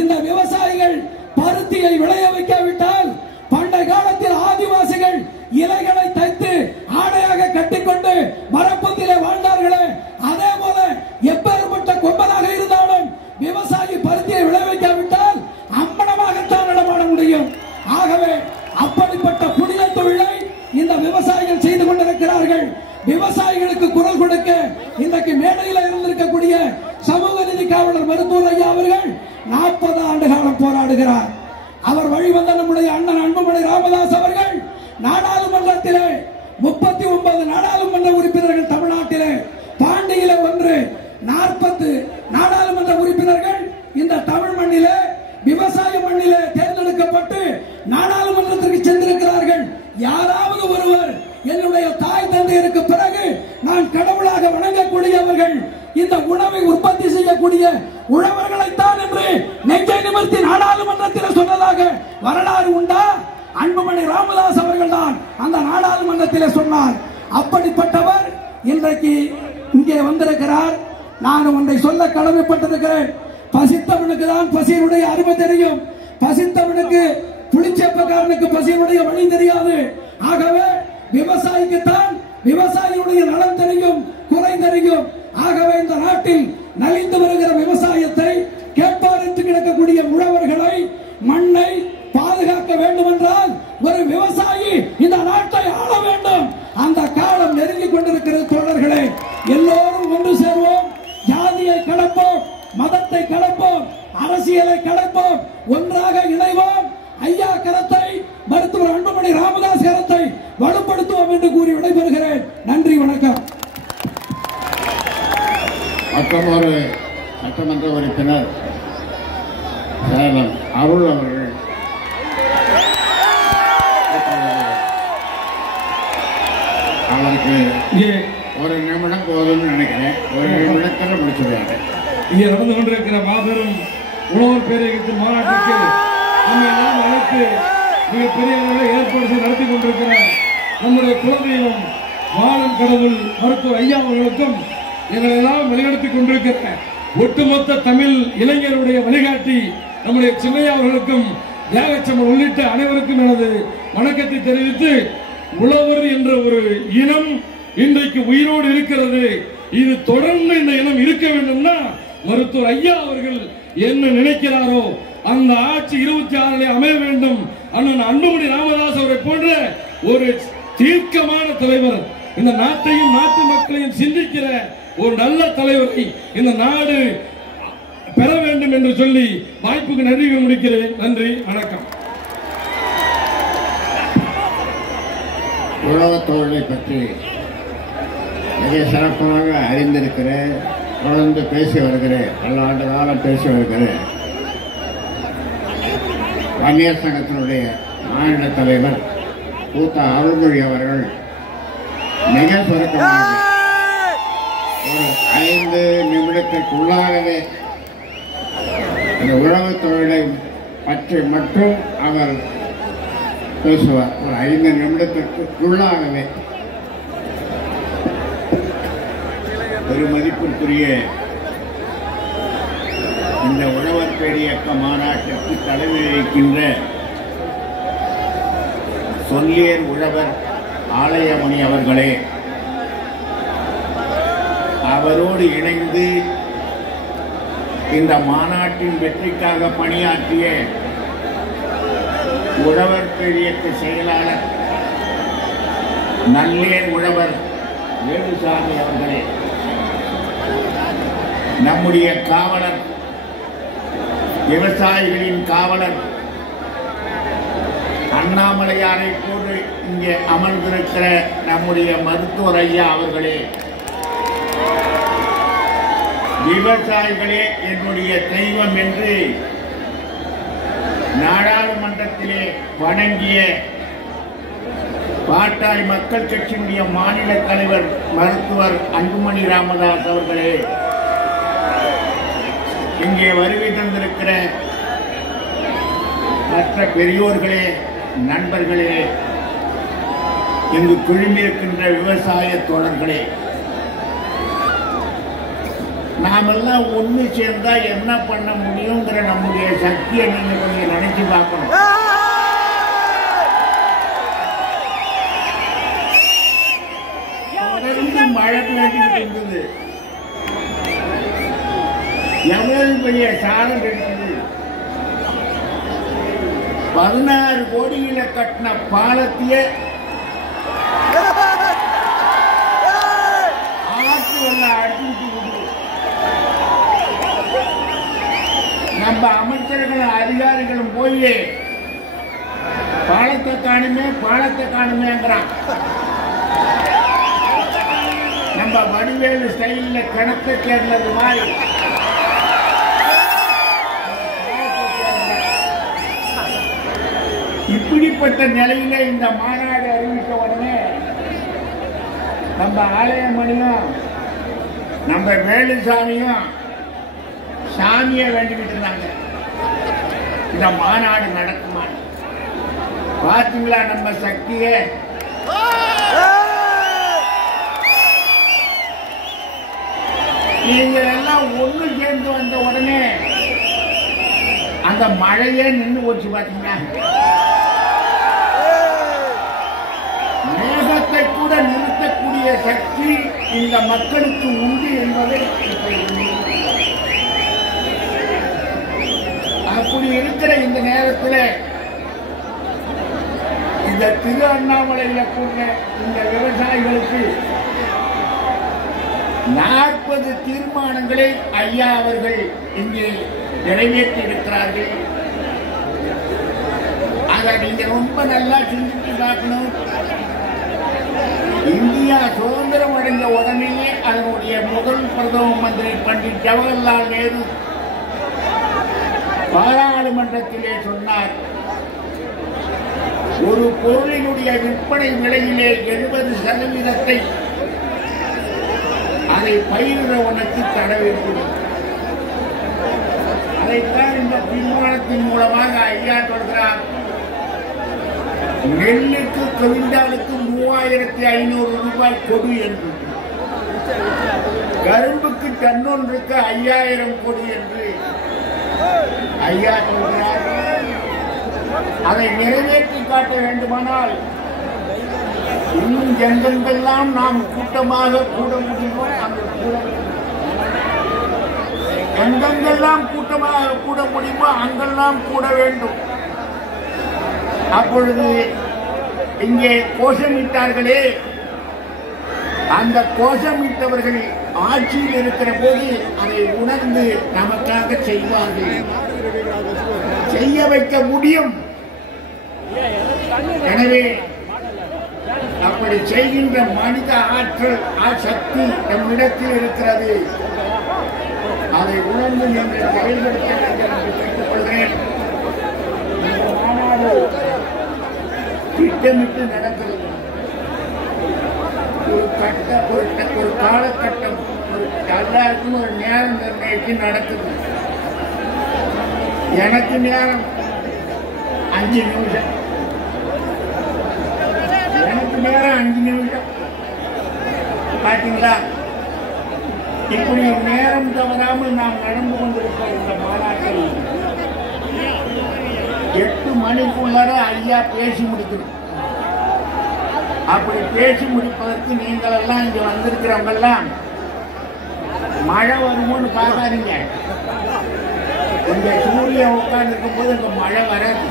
இந்த விவசாயிகள் பருத்தியை விளைய வைக்காவிட்டால் பண்டைய காலத்தில் ஆதிவாசிகள் இலைகளை தைத்து ஆடையாக கட்டிக்கொண்டு மரப்பத்திலே வாழ்ந்தார்களே, அதே போல எப்பேற்பட்ட கொம்பனாக இருந்தாலும் விவசாயி பருத்தியை விளைவிக்காவிட்டால் அம்மனமாகத்தான் நடமாட முடியும். ஆகவே அப்படிப்பட்ட புனித தொழிலை இந்த விவசாயிகள் செய்து கொண்டிருக்கிறார்கள். விவசாயிகளுக்கு குரல் கொடுக்க இன்றைக்கு மேடையில் இருந்திருக்கக்கூடிய சமூக நீதி காவலர் மருத்துவர் ஐயா அவர்கள் 40 ஆண்டு காலம் போராடுகிறார். அவர் வழிவந்த நம்முடைய அண்ணன் அன்புமணி ராமதாஸ் அவர்கள் நாடாளுமன்றத்திலே 39 நாடாளுமன்ற உறுப்பினர்கள் தமிழ்நாட்டிலே, பாண்டியிலே 1, 40 நாடாளுமன்ற உறுப்பினர்கள் இந்த தமிழ் மண்ணிலே விவசாய மண்ணிலே தேர்ந்தெடுக்கப்பட்டு நாடாளுமன்றத்திற்கு சென்றிருக்கிறார்கள். யாராவது ஒருவர் என்னுடைய தாய் தந்தையருக்கு பிறகு நான் கடவுளாக வணங்கக்கூடியவர்கள் இந்த உணவை உற்பத்தி செய்யக்கூடிய உழவர்களைத்தான் என்று நெஞ்சை நிமிர்த்தி நாடாளுமன்றத்தில் சொன்னதாக வரலாறு உண்டா? அன்புமணி ராமதாஸ் அவர்கள் தான் அந்த நாடாளுமன்றத்தில் சொன்னார். அப்படிப்பட்டவர் இன்றைக்கு இங்கே வந்திருக்கிறார். நான் ஒன்றை சொல்ல கடமைப்பட்டிருக்கிறேன். பசித்தவனுக்கு தான் பசியினுடைய அருமை தெரியும். பசித்தவனுக்கு புளிச்சேப்பக்காரனுக்கு பசியினுடைய வழி தெரியாது. ஆகவே விவசாயிக்குத்தான் விவசாயியுடைய நலம் தெரியும், குறை தெரியும். ஆகவே இந்த நாட்டில் நலிந்து வருகிற விவசாயத்தை, கேட்பாரிட்டு கிடக்கக்கூடிய உழவர்களை, மண்ணை பாதுகாக்க வேண்டும் என்றால் ஒரு விவசாயி இந்த நாட்டை ஆள வேண்டும். அந்த காலம் நெருங்கிக் கொண்டிருக்கிறது தோழர்களே. எல்லோரும் ஒன்று சேர்வோம், ஜாதியை கடப்போம், மதத்தை கடப்போம், அரசியலை கடப்போம், ஒன்றாக இணைவோம். ஐயா கரத்தை, மருத்துவர் அன்புமணி ராமதாஸ் கரத்தை வலுப்படுத்துவோம் என்று கூறி விடைபெறுகிறேன். நன்றி, வணக்கம். மற்றும் ஒரு சட்டமன்ற உறுப்பினர் சேலம் அருள் அவர்கள் அவருக்கு ஒரு நிமிடம் போதும்னு நினைக்கிறேன். ஒரு நிமிடத்தில் முடிச்சுடுவாங்க. இங்கே நடந்து கொண்டிருக்கிற மாபெரும் உழவர் பேரியக்கத்தின் மாநாட்டிற்கு நம்ம எல்லாம் அழைத்து மிகப்பெரிய அளவில் ஏற்பாடு செய்து நடத்தி கொண்டிருக்கிற நம்முடைய குலதெய்வம் வாழும் கடவுள் மருத்துவர் ஐயா அவர்களுக்கும் எங்களை எல்லாம் வழிநடத்திக் கொண்டிருக்கிற ஒட்டுமொத்த தமிழ் இளைஞருடைய வழிகாட்டி நம்முடைய சின்னையா அவர்களுக்கும் தியாகச்சம்பல் உள்ளிட்ட அனைவருக்கும் எனது வணக்கத்தை தெரிவித்து, உழவர் என்ற ஒரு இனம் இன்றைக்கு உயிரோடு இருக்கிறது. இது தொடர்ந்து இந்த இனம் இருக்க வேண்டும்னா மருத்துவர் ஐயா அவர்கள் என்ன நினைக்கிறாரோ அந்த ஆட்சி 26 அமைய வேண்டும். அண்ணன் அன்புமணி ராமதாஸ் அவரை போன்ற ஒரு தீர்க்கமான தலைவர், இந்த நாட்டையும் நாட்டு மக்களையும் சிந்திக்கிற ஒரு நல்ல தலைவரை இந்த நாடு பெற வேண்டும் என்று சொல்லி வாய்ப்புக்கு நன்றி முடிக்கிறேன். நன்றி, வணக்கம். உழவுத் தொழிலை பற்றி மிக சிறப்பாக அறிந்திருக்கிறேன். தொடர்ந்து பேசி வருகிறேன். பல ஆண்டு காலம் பேசி வருகிறேன். வன்னியர் சங்கத்தினுடைய மாநில தலைவர் கூத்த அருள்மொழி அவர்கள் மிக சுருக்கமாக ஒரு 5 நிமிடத்திற்குள்ளாகவே இந்த உழவுத் தொழிலை பற்றி மட்டும் அவர் பேசுவார். ஒரு 5 நிமிடத்திற்குள்ளாகவே. பெருமதிப்பிற்குரிய இந்த உழவர் பேரியக்க மாநாட்டிற்கு தலைமை வகிக்கின்ற சொல்லியர் உழவர் ஆலயமணி அவர்களே, அவரோடு இணைந்து இந்த மாநாட்டின் வெற்றிக்காக பணியாற்றிய உழவர் பேரியக்க செயலாளர் நல்லேர் உழவர் வேலுசாமி அவர்களே, நம்முடைய காவலர், விவசாயிகளின் காவலர் அண்ணாமலையாரை போன்று இங்கே அமர்ந்திருக்கிற நம்முடைய மருத்துவர் ஐயா அவர்களே, விவசாயிகளே என்னுடைய தெய்வம் என்று நாடாளுமன்றத்திலே வணங்கிய பாட்டாளி மக்கள் கட்சியினுடைய மாநில தலைவர் மருத்துவர் அன்புமணி ராமதாஸ் அவர்களே, இங்கே வருகை தந்திருக்கிற மற்ற பெரியோர்களே, நண்பர்களே, இங்கு குழுமியிருக்கின்ற விவசாய தோழர்களே, நாமெல்லாம் ஒன்று சேர்ந்தா என்ன பண்ண முடியுங்கிற நம்முடைய சக்தியை நீங்க கொஞ்சம் நினைச்சு பார்க்கணும். தொடர்ந்து மழை பெய்துட்டு இருந்தது. எவ்வளவு பெரிய சாதனை இருக்குது. 16 கோடியில கட்டின பாலத்தையே ஆற்று வெள்ளம் அடிச்சுட்டு விடுது. நம்ம அமைச்சர்களும் அதிகாரிகளும் போய் பாலத்தை காணுமேங்கிறான். நம்ம வடிவேலு ஸ்டைல்ல கிணத்தை சேர்ந்தது மாதிரி இப்படிப்பட்ட நிலையில இந்த மாநாடு அறிவித்த உடனே நம்ம ஆலயமணியும் நம்ம வேலுசாமியும் சாமியை வேண்டிக்கிட்டு இருந்தாங்க, இந்த மாநாடு நடக்குமா. பாத்தீங்களா நம்ம சக்தியே. நீங்க எல்லாம் ஒண்ணு சேர்ந்து வந்த உடனே அந்த மழையே நின்று போச்சு. பாத்தீங்களா, மேகத்தை கூட நிறுத்தக்கூடிய சக்தி இந்த மக்களுக்கு உண்டு என்பதை அப்படி இருக்கிற இந்த நேரத்தில் இந்த திரு அண்ணாமலையில கூட இந்த விவசாயிகளுக்கு 40 தீர்மானங்களை ஐயா அவர்கள் இங்கே நிறைவேற்றி இருக்கிறார்கள். அதை நீங்க ரொம்ப நல்லா சிந்தித்து பார்க்கணும். இந்தியா சுதந்திரம் அடைந்த உடனேயே அதனுடைய முதல் பிரதம மந்திரி பண்டிட் ஜவஹர்லால் நேரு பாராளுமன்றத்திலே சொன்னார், ஒரு பொருளினுடைய விற்பனை விலையிலே 70% அதை பயிரிடுவதற்கு தடை வேண்டும். அதைத்தான் இந்த தீர்மானத்தின் மூலமாக ஐயா சொல்கிறார். நெல்லுக்கு குவிண்டாலுக்கு 3500 ரூபாய் கொடு என்று, கரும்புக்கு டன்னொன்றுக்கு 5000 கொடு என்று ஐயா சொல்கிறார். அதை நிறைவேற்றி காட்ட வேண்டுமானால் இன்னும் எங்கெங்கெல்லாம் நாம் கூட்டமாக கூட முடியுமோ அங்கு கூட, எங்கெங்கெல்லாம் கூட்டமாக கூட முடியுமோ அங்கெல்லாம் கூட வேண்டும். அப்பொழுது இங்கே கோஷமிட்டார்களே, அந்த கோஷமிட்டவர்கள் ஆட்சியில் இருக்கிற போது அதை உணர்ந்து நமக்காக செய்வார்கள், செய்ய வைக்க முடியும். எனவே அப்படி செய்கின்ற மனித ஆற்றல் சக்தி நம்மிடத்தில் இருக்கிறது. அதை உணர்ந்து நீங்கள் செயல்படுத்த வேண்டும் என்று கேட்டுக்கொள்கிறேன். இந்த மாநாடு திட்டமிட்டு நடக்கிறது. ஒரு காலகட்டம் எல்லாருக்கும் ஒரு நேரம் நிர்ணயித்து நடக்குது. எனக்கு நேரம் 5 நிமிஷம், எனக்கு நேரம் 5 நிமிஷம். பார்த்தீங்களா? இப்படி நேரம் தவறாமல் நாம் நடந்து கொண்டிருக்கிற இந்த மாநாட்டில் 8 மணிக்குள்ளார ஐயா பேசி முடிக்கணும். அப்படி பேசி முடிப்பதற்கு நீங்கள் எல்லாம் இங்க வந்திருக்கிறவங்க எல்லாம் மழை வருமோன்னு பார்க்காதீங்க. இந்த சூரியன் உட்கார்ந்து இருக்கும் போது இந்த மழை வராது.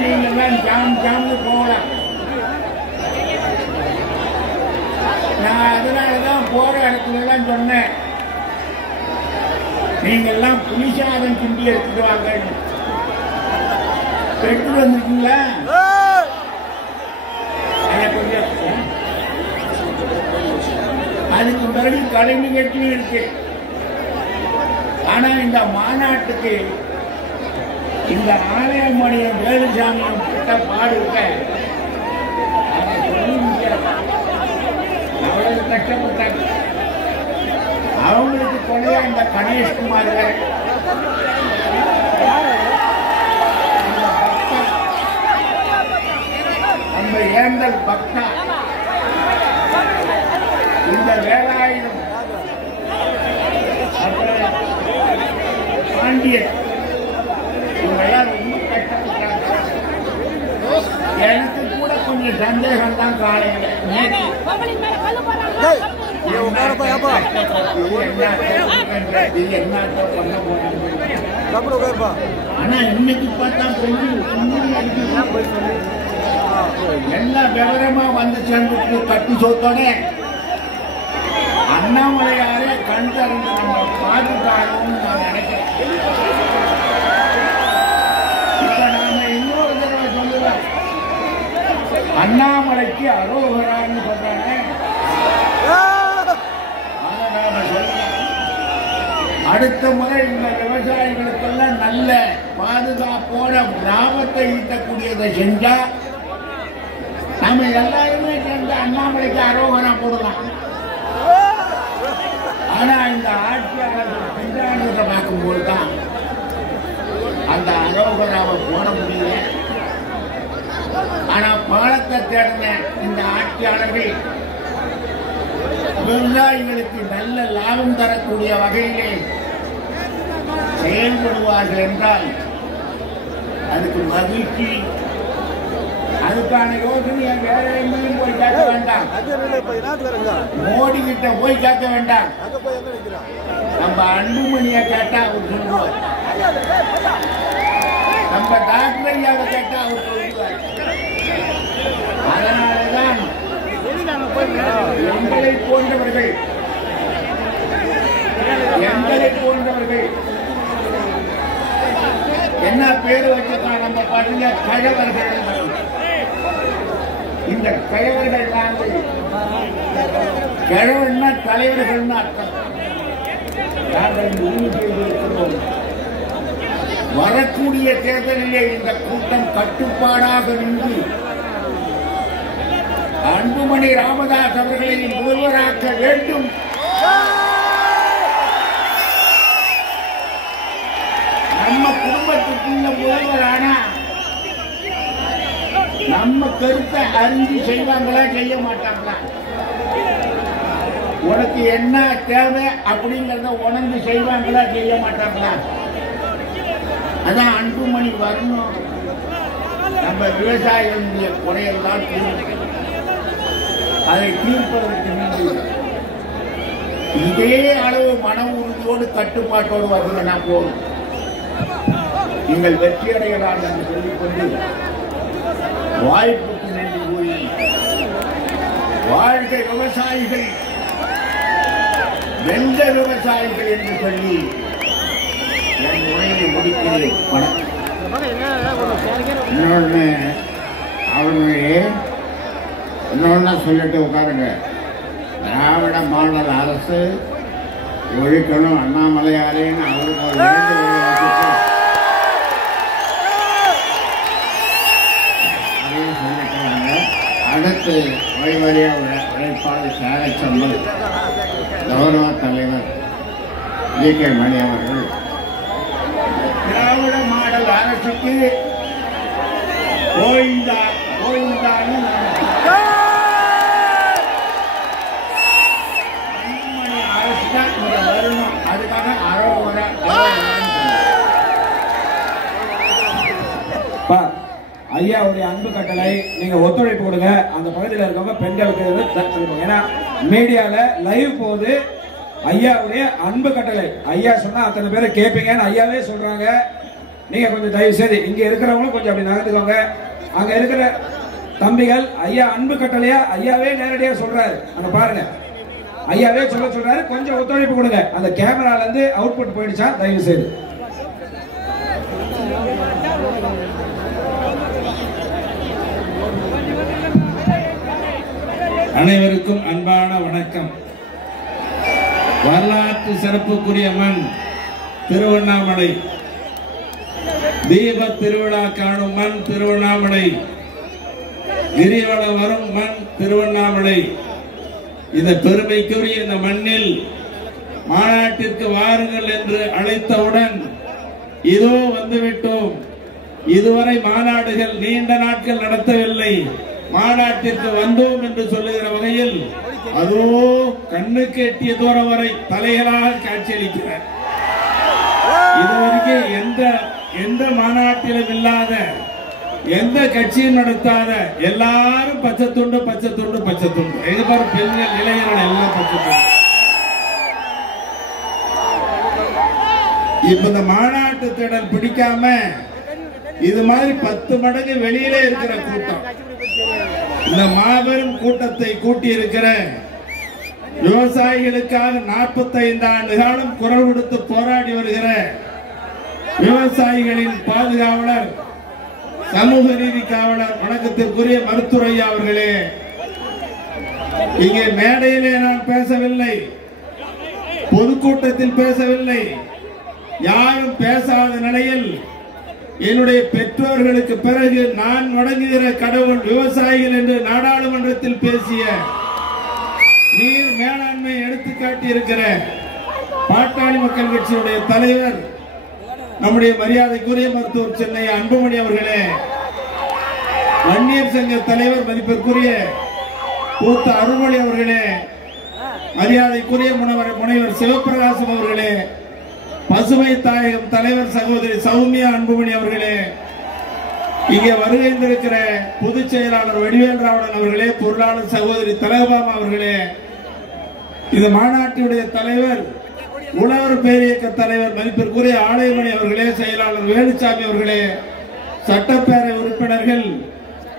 நீங்க எல்லாம் ஜாம்னு போகலாம். நான் அதனாலதான் போற இடத்துல எல்லாம் சொன்னேன், நீங்க எல்லாம் புளிசாதம் கிண்டி எடுத்துட்டு வாங்க. எடுத்துட்டு வந்திருக்கீங்களா? அதுக்கு பிறகு கலை நிகழ்ச்சியும் இருக்கு. ஆனா இந்த மாநாட்டுக்கு இந்த ஆலயமணியம் வேலுசாமியும் கிட்ட பாடுக்க அவ்வளவு கஷ்டப்பட்டாங்க. அவங்களுக்கு கொலையா இந்த கணேஷ்குமார் அந்த ஏந்தல் பக்தா, இந்த வேலாயுதம், அப்புறம் பாண்டியன், இவங்கெல்லாம் ரொம்ப கஷ்டப்பட்டாங்க. எனக்கு கூட கொஞ்சம் சந்தேகம் தான் காலையில். ஆனா இன்னைக்கு பார்த்தா எல்லாம் விவரமா வந்து சேர்ந்து கட்டி சொத்தோட அண்ணாமலையாரே கண் திறந்து நம்ம பாதுகாக்கணும்னு நான் நினைக்கிறேன். இப்ப நாம இன்னொரு தடவை சொல்லுவேன், அண்ணாமலைக்கு அரோகரான்னு சொல்றாங்க. அதை நாம சொல்லுவோம். அடுத்த முறை இந்த விவசாயிகளுக்கெல்லாம் நல்ல பாதுகாப்போட லாபத்தை ஈட்டக்கூடியதை செஞ்சா நம்ம எல்லாருமே சேர்ந்து அண்ணாமலைக்கு அரோகரா போடலாம். ஆனா இந்த ஆட்சியாளர்கள் செஞ்சான்றதை பார்க்கும்போது தான் அந்த அரோகராவை போட முடியல. ஆனா பாலத்தை தேடின இந்த ஆட்சியாளர்கள் விவசாயிகளுக்கு நல்ல லாபம் தரக்கூடிய வகையிலே செயல்படுவார்கள் என்றால் அதுக்கு மகிழ்ச்சி. அதுக்கான யோசனையை வேற எங்கேயும் போய் கேட்க வேண்டாம், மோடி கிட்ட போய் கேட்க வேண்டாம். நம்ம அன்புமணியை கேட்டா அவர் சொல்லுவார், நம்ம டாக்டர் ஐயாவை கேட்டா அவர் சொல்லுவார். அதனாலதான் எங்களை போன்றவர்கள் என்ன பேரு வச்சிருக்காங்க நம்ம பாருங்க, கழவர்கள். இந்த கழவர்கள் கிழவன்னா தலைவர்கள்னு அர்த்தம். நாங்கள் முடிவு செய்திருக்கிறோம், வரக்கூடிய தேர்தலிலே இந்த கூட்டம் கட்டுப்பாடாக நின்று அன்புமணி ராமதாஸ் அவர்களை முதல்வராக்க வேண்டும். நம்ம குடும்பத்துக்குள்ள முதல்வரானா நம்ம கருத்தை அறிஞ்சு செய்வாங்களா செய்ய மாட்டாங்களா, உனக்கு என்ன தேவை அப்படிங்கறத உணர்ந்து செய்வாங்களா செய்ய மாட்டாங்களா? அதான் அன்புமணி வரணும். நம்ம விவசாயிகளுடைய குறையெல்லாம் தீர்க்கும். அதை தீர்ப்பதற்கு இதே அளவு மன உறுதியோடு கட்டுப்பாட்டோடு வருவதா போதும், நீங்கள் வெற்றி அடையலாம் என்று சொல்லிக்கொண்டு வாய்ப்புக்கு நன்றி கூறி வாழ்க்கை விவசாயிகள் வென்ற விவசாயிகள் என்று சொல்லி என் உரையை முடிக்கிறேன். வணக்கம். இன்னொன்று அவருடைய இன்னொன்று சொல்லிட்டு உட்காருங்க. திராவிட மாடல் அரசு ஒழிக்கணும் அண்ணாமலையாரேன்னு அவருக்கு ஒரு வேண்டுகோளை வச்சுட்டு அதையும் சொல்லிக்கிறாங்க. அடுத்து ஓய்வறியா உழைப்பாளர் தியாகச்சம்பல் கௌரவ தலைவர் ஜி.கே. மணி அவர்கள் திராவிட மாடல் அரசுக்கு ஓய்ந்தான்னு அரசு தான் இங்க வரணும். அதுக்காக ஐயாவுடைய அன்பு கட்டளை நீங்க ஒத்துழைப்பு கொடுங்க. அந்த பகுதியில் இருக்கவங்க பெண்களுக்கு ஏன்னா மீடியால லைவ் போகுது. ஐயாவுடைய அன்பு கட்டளை ஐயா சொன்னா அத்தனை பேரை கேட்பீங்கன்னு ஐயாவே சொல்றாங்க. நீங்க கொஞ்சம் தயவு செய்து இங்க இருக்கிறவங்களும் கொஞ்சம் அப்படி நகர்ந்துக்கோங்க. அங்க இருக்கிற தம்பிகள் ஐயா அன்பு கட்டளையா ஐயாவே நேரடியா சொல்றாரு. அங்க பாருங்க ஐயாவே சொல்றாரு. கொஞ்சம் ஒத்துழைப்பு கொடுங்க. அந்த கேமரால இருந்து அவுட்புட் போயிடுச்சா தயவு செய்து. அனைவருக்கும் அன்பான வணக்கம். வரலாற்று சிறப்புக்குரிய மண் திருவண்ணாமலை. தீப திருவிழா காணும் மண் திருவண்ணாமலை. கிரிவலம் வரும் மண் திருவண்ணாமலை. இந்த பெருமைக்குரிய இந்த மண்ணில் மாநாட்டிற்கு வாருங்கள் என்று அழைத்தவுடன் இதோ வந்துவிட்டோம். இதுவரை மாநாடுகள் நீண்ட நாட்கள் நடத்தவில்லை. மாநாட்டிற்கு வந்தோம் என்று சொல்லுகிற வகையில் அதோ கண்ணுக்கு எட்டிய தூரம் வரை தலைகளாக காட்சியளிக்கிறார். இதுவரைக்கும் எந்த மாநாட்டிலும் இல்லாத, எந்த கட்சியும் நடத்தாத, எல்லாரும் பச்சை துண்டு பச்சை துண்டு பச்சை துண்டு. எங்க பாரு பெண்கள் இளைஞர்கள் எல்லாம் பச்சை துண்டு. இப்ப இந்த மாநாட்டு திடல் பிடிக்காம இது மாதிரி 10 மடங்கு வெளியிலே இருக்கிற கூட்டம், இந்த மாபெரும் கூட்டத்தை கூட்டி இருக்கிற விவசாயிகளுக்காக 45 ஆண்டு காலம் குரல் கொடுத்து போராடி வருகிற விவசாயிகளின் பாதுகாவலர், சமூக நீதி காவலர் வணக்கத்திற்குரிய மருத்துவர் ஐயா அவர்களே, இங்கே மேடையிலே நான் பேசவில்லை, பொதுக்கூட்டத்தில் பேசவில்லை, யாரும் பேசாத நிலையில் என்னுடைய பெற்றோர்களுக்கு பிறகு நான் வணங்குகிற கடவுள் விவசாயிகள் என்று நாடாளுமன்றத்தில் பேசிய நீர் மேலாண்மை எடுத்துக்காட்டி இருக்கிற பாட்டாளி மக்கள் கட்சியுடைய தலைவர் நம்முடைய மரியாதைக்குரிய மருத்துவர் சென்னை அன்புமணி அவர்களே, வன்னியர் சங்க தலைவர் மதிப்பிற்குரிய பூத்த அருள்மொழி அவர்களே, மரியாதைக்குரிய முனைவர் சிவபிரகாசம் அவர்களே, பசுமை தாயகம் தலைவர் சகோதரி சௌமியா அன்புமணி அவர்களே, இங்கே வருகின்றிருக்கிற பொதுச் செயலாளர் வடிவேல் ராவணன் அவர்களே, பொருளாளர் சகோதரி தலகபாமா அவர்களே, இந்த மாநாட்டினுடைய தலைவர் உழவர் பேரியக்க தலைவர் மதிப்பிற்குரிய ஆலயமணி அவர்களே, செயலாளர் வேலுச்சாமி அவர்களே, சட்டப்பேரவை உறுப்பினர்கள்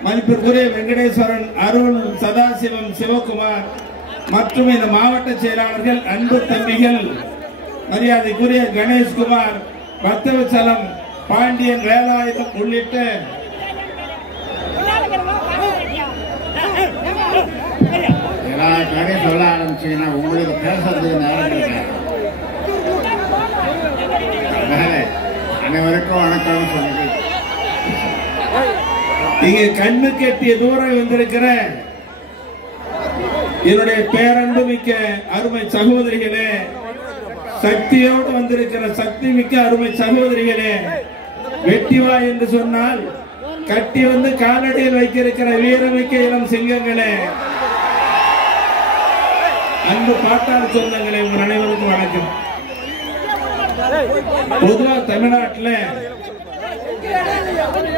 மதிப்பிற்குரிய வெங்கடேஸ்வரன், அருள், சதாசிவம், சிவகுமார் மற்றும் இந்த மாவட்ட செயலாளர்கள், அன்பு தம்பிகள், மரியாதைக்குரிய கணேஷ்குமார், பக்தவச்சலம், பாண்டியன், வேலாயுதம் உள்ளிட்ட எல்லா கடையும் சொல்ல ஆரம்பிச்சீங்கன்னா உங்களுக்கு பேசுறதுக்கு நேரம் கிடைக்காது. அனைவருக்கும் வணக்கம் சொல்லுங்க. இங்க கண்ணு கட்டிய தூரம் வந்திருக்கிற என்னுடைய பேரன்பு மிக்க அருமை சகோதரிகளே, சக்தியோடு வந்திருக்கிற சக்தி மிக்க அருமை சகோதரிகளே, வெட்டிவா என்று சொன்னால் கட்டி வந்து காலடியில் வைக்கிருக்கிற வீரமிக்க இளம் சிங்கங்களே, அன்பு பாட்டாளி சொந்தங்களே, உங்கள் அனைவருக்கும் வணக்கம். பொதுவா தமிழ்நாட்டில்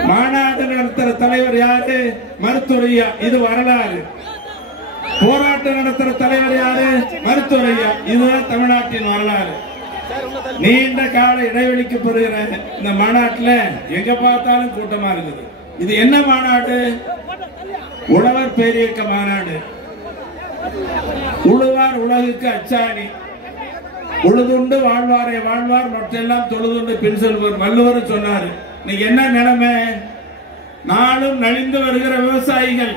மாநாடு நடத்துற தலைவர் யாரு? மருத்துவர் ஐயா. இது வரலாறு. போராட்டம் நடத்துற தலைவர் யாரு? மருத்துவர் ஐயா. இதுதான் தமிழ்நாட்டின் வரலாறு. நீண்ட கால இடைவெளிக்கு பெறுகிற இந்த மாநாட்டில் எங்க பார்த்தாலும் கூட்டமா இருக்குது. இது என்ன மாநாடு? உழவர் பேரியக்க மாநாடு. உழுவார் உலகுக்கு அச்சாணி. உழுதுண்டு வாழ்வாரை வாழ்வார் மற்றெல்லாம் தொழுதுண்டு பின் செல்வர் வள்ளுவர் சொன்னாரு. இன்னைக்கு என்ன நிலைமை? நாளும் நலிந்து வருகிற விவசாயிகள்,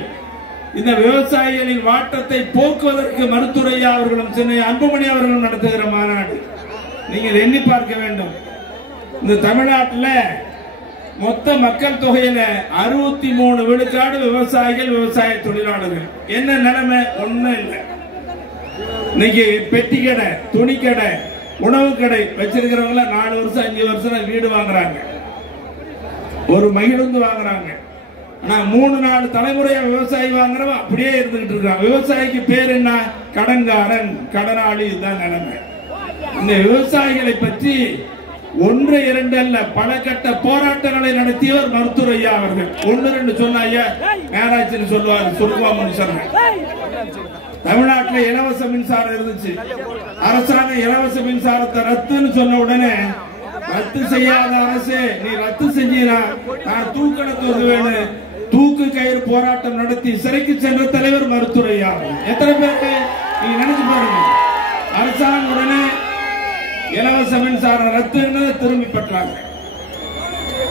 இந்த விவசாயிகளின் வாட்டத்தை போக்குவதற்கு மருத்துவர் ஐயா அவர்களும் சென்னை அன்புமணி அவர்களும் நடத்துகிற மாநாடு. நீங்கள் எண்ணி பார்க்க வேண்டும். இந்த தமிழ்நாட்டில் மொத்த மக்கள் தொகையில 63 விழுக்காடு விவசாயிகள், விவசாய தொழிலாளர்கள். என்ன நிலைமை? ஒண்ணும் இல்லை. இன்னைக்கு பெட்டி கடை, துணி கடை, உணவு கடை வச்சிருக்கிறவங்க 4 வருஷம் 5 வருஷம் வீடு வாங்குறாங்க, ஒரு மகிழுந்து வாங்குறாங்க. ஆனா 3-4 தலைமுறையா விவசாயி வாங்குறவன் அப்படியே இருந்துகிட்டு இருக்கான். விவசாயிக்கு பேர் என்ன? கடன்காரன், கடனாளி. இதுதான் நிலைமை. இந்த விவசாயிகளை பற்றி 1-2 அல்ல, பல கட்ட போராட்டங்களை நடத்தியவர் மருத்துவர் ஐயா அவர்கள். 1-2 சொன்ன ஐயா மேராட்சின்னு சொல்லுவார், சுருக்குவா மனுஷன். தமிழ்நாட்டில் இலவச மின்சாரம் இருந்துச்சு. அரசாங்கம் இலவச மின்சாரத்தை ரத்துன்னு சொன்ன உடனே, ரத்து செய்யாத அரசு, நீ ரத்து செஞ்சீனா நான் தூக்கணத்து வருவேன்னு தூக்கு கயிறு போராட்டம் நடத்தி சிறைக்கு சென்ற தலைவர் மருத்துவர் ஐயா. எத்தனை பேருக்கு நீங்க நினைச்சு பாருங்க. அரசாங்கம் உடனே இலவச மின்சாரம் ரத்துன்னு திரும்பி பெற்றாங்க.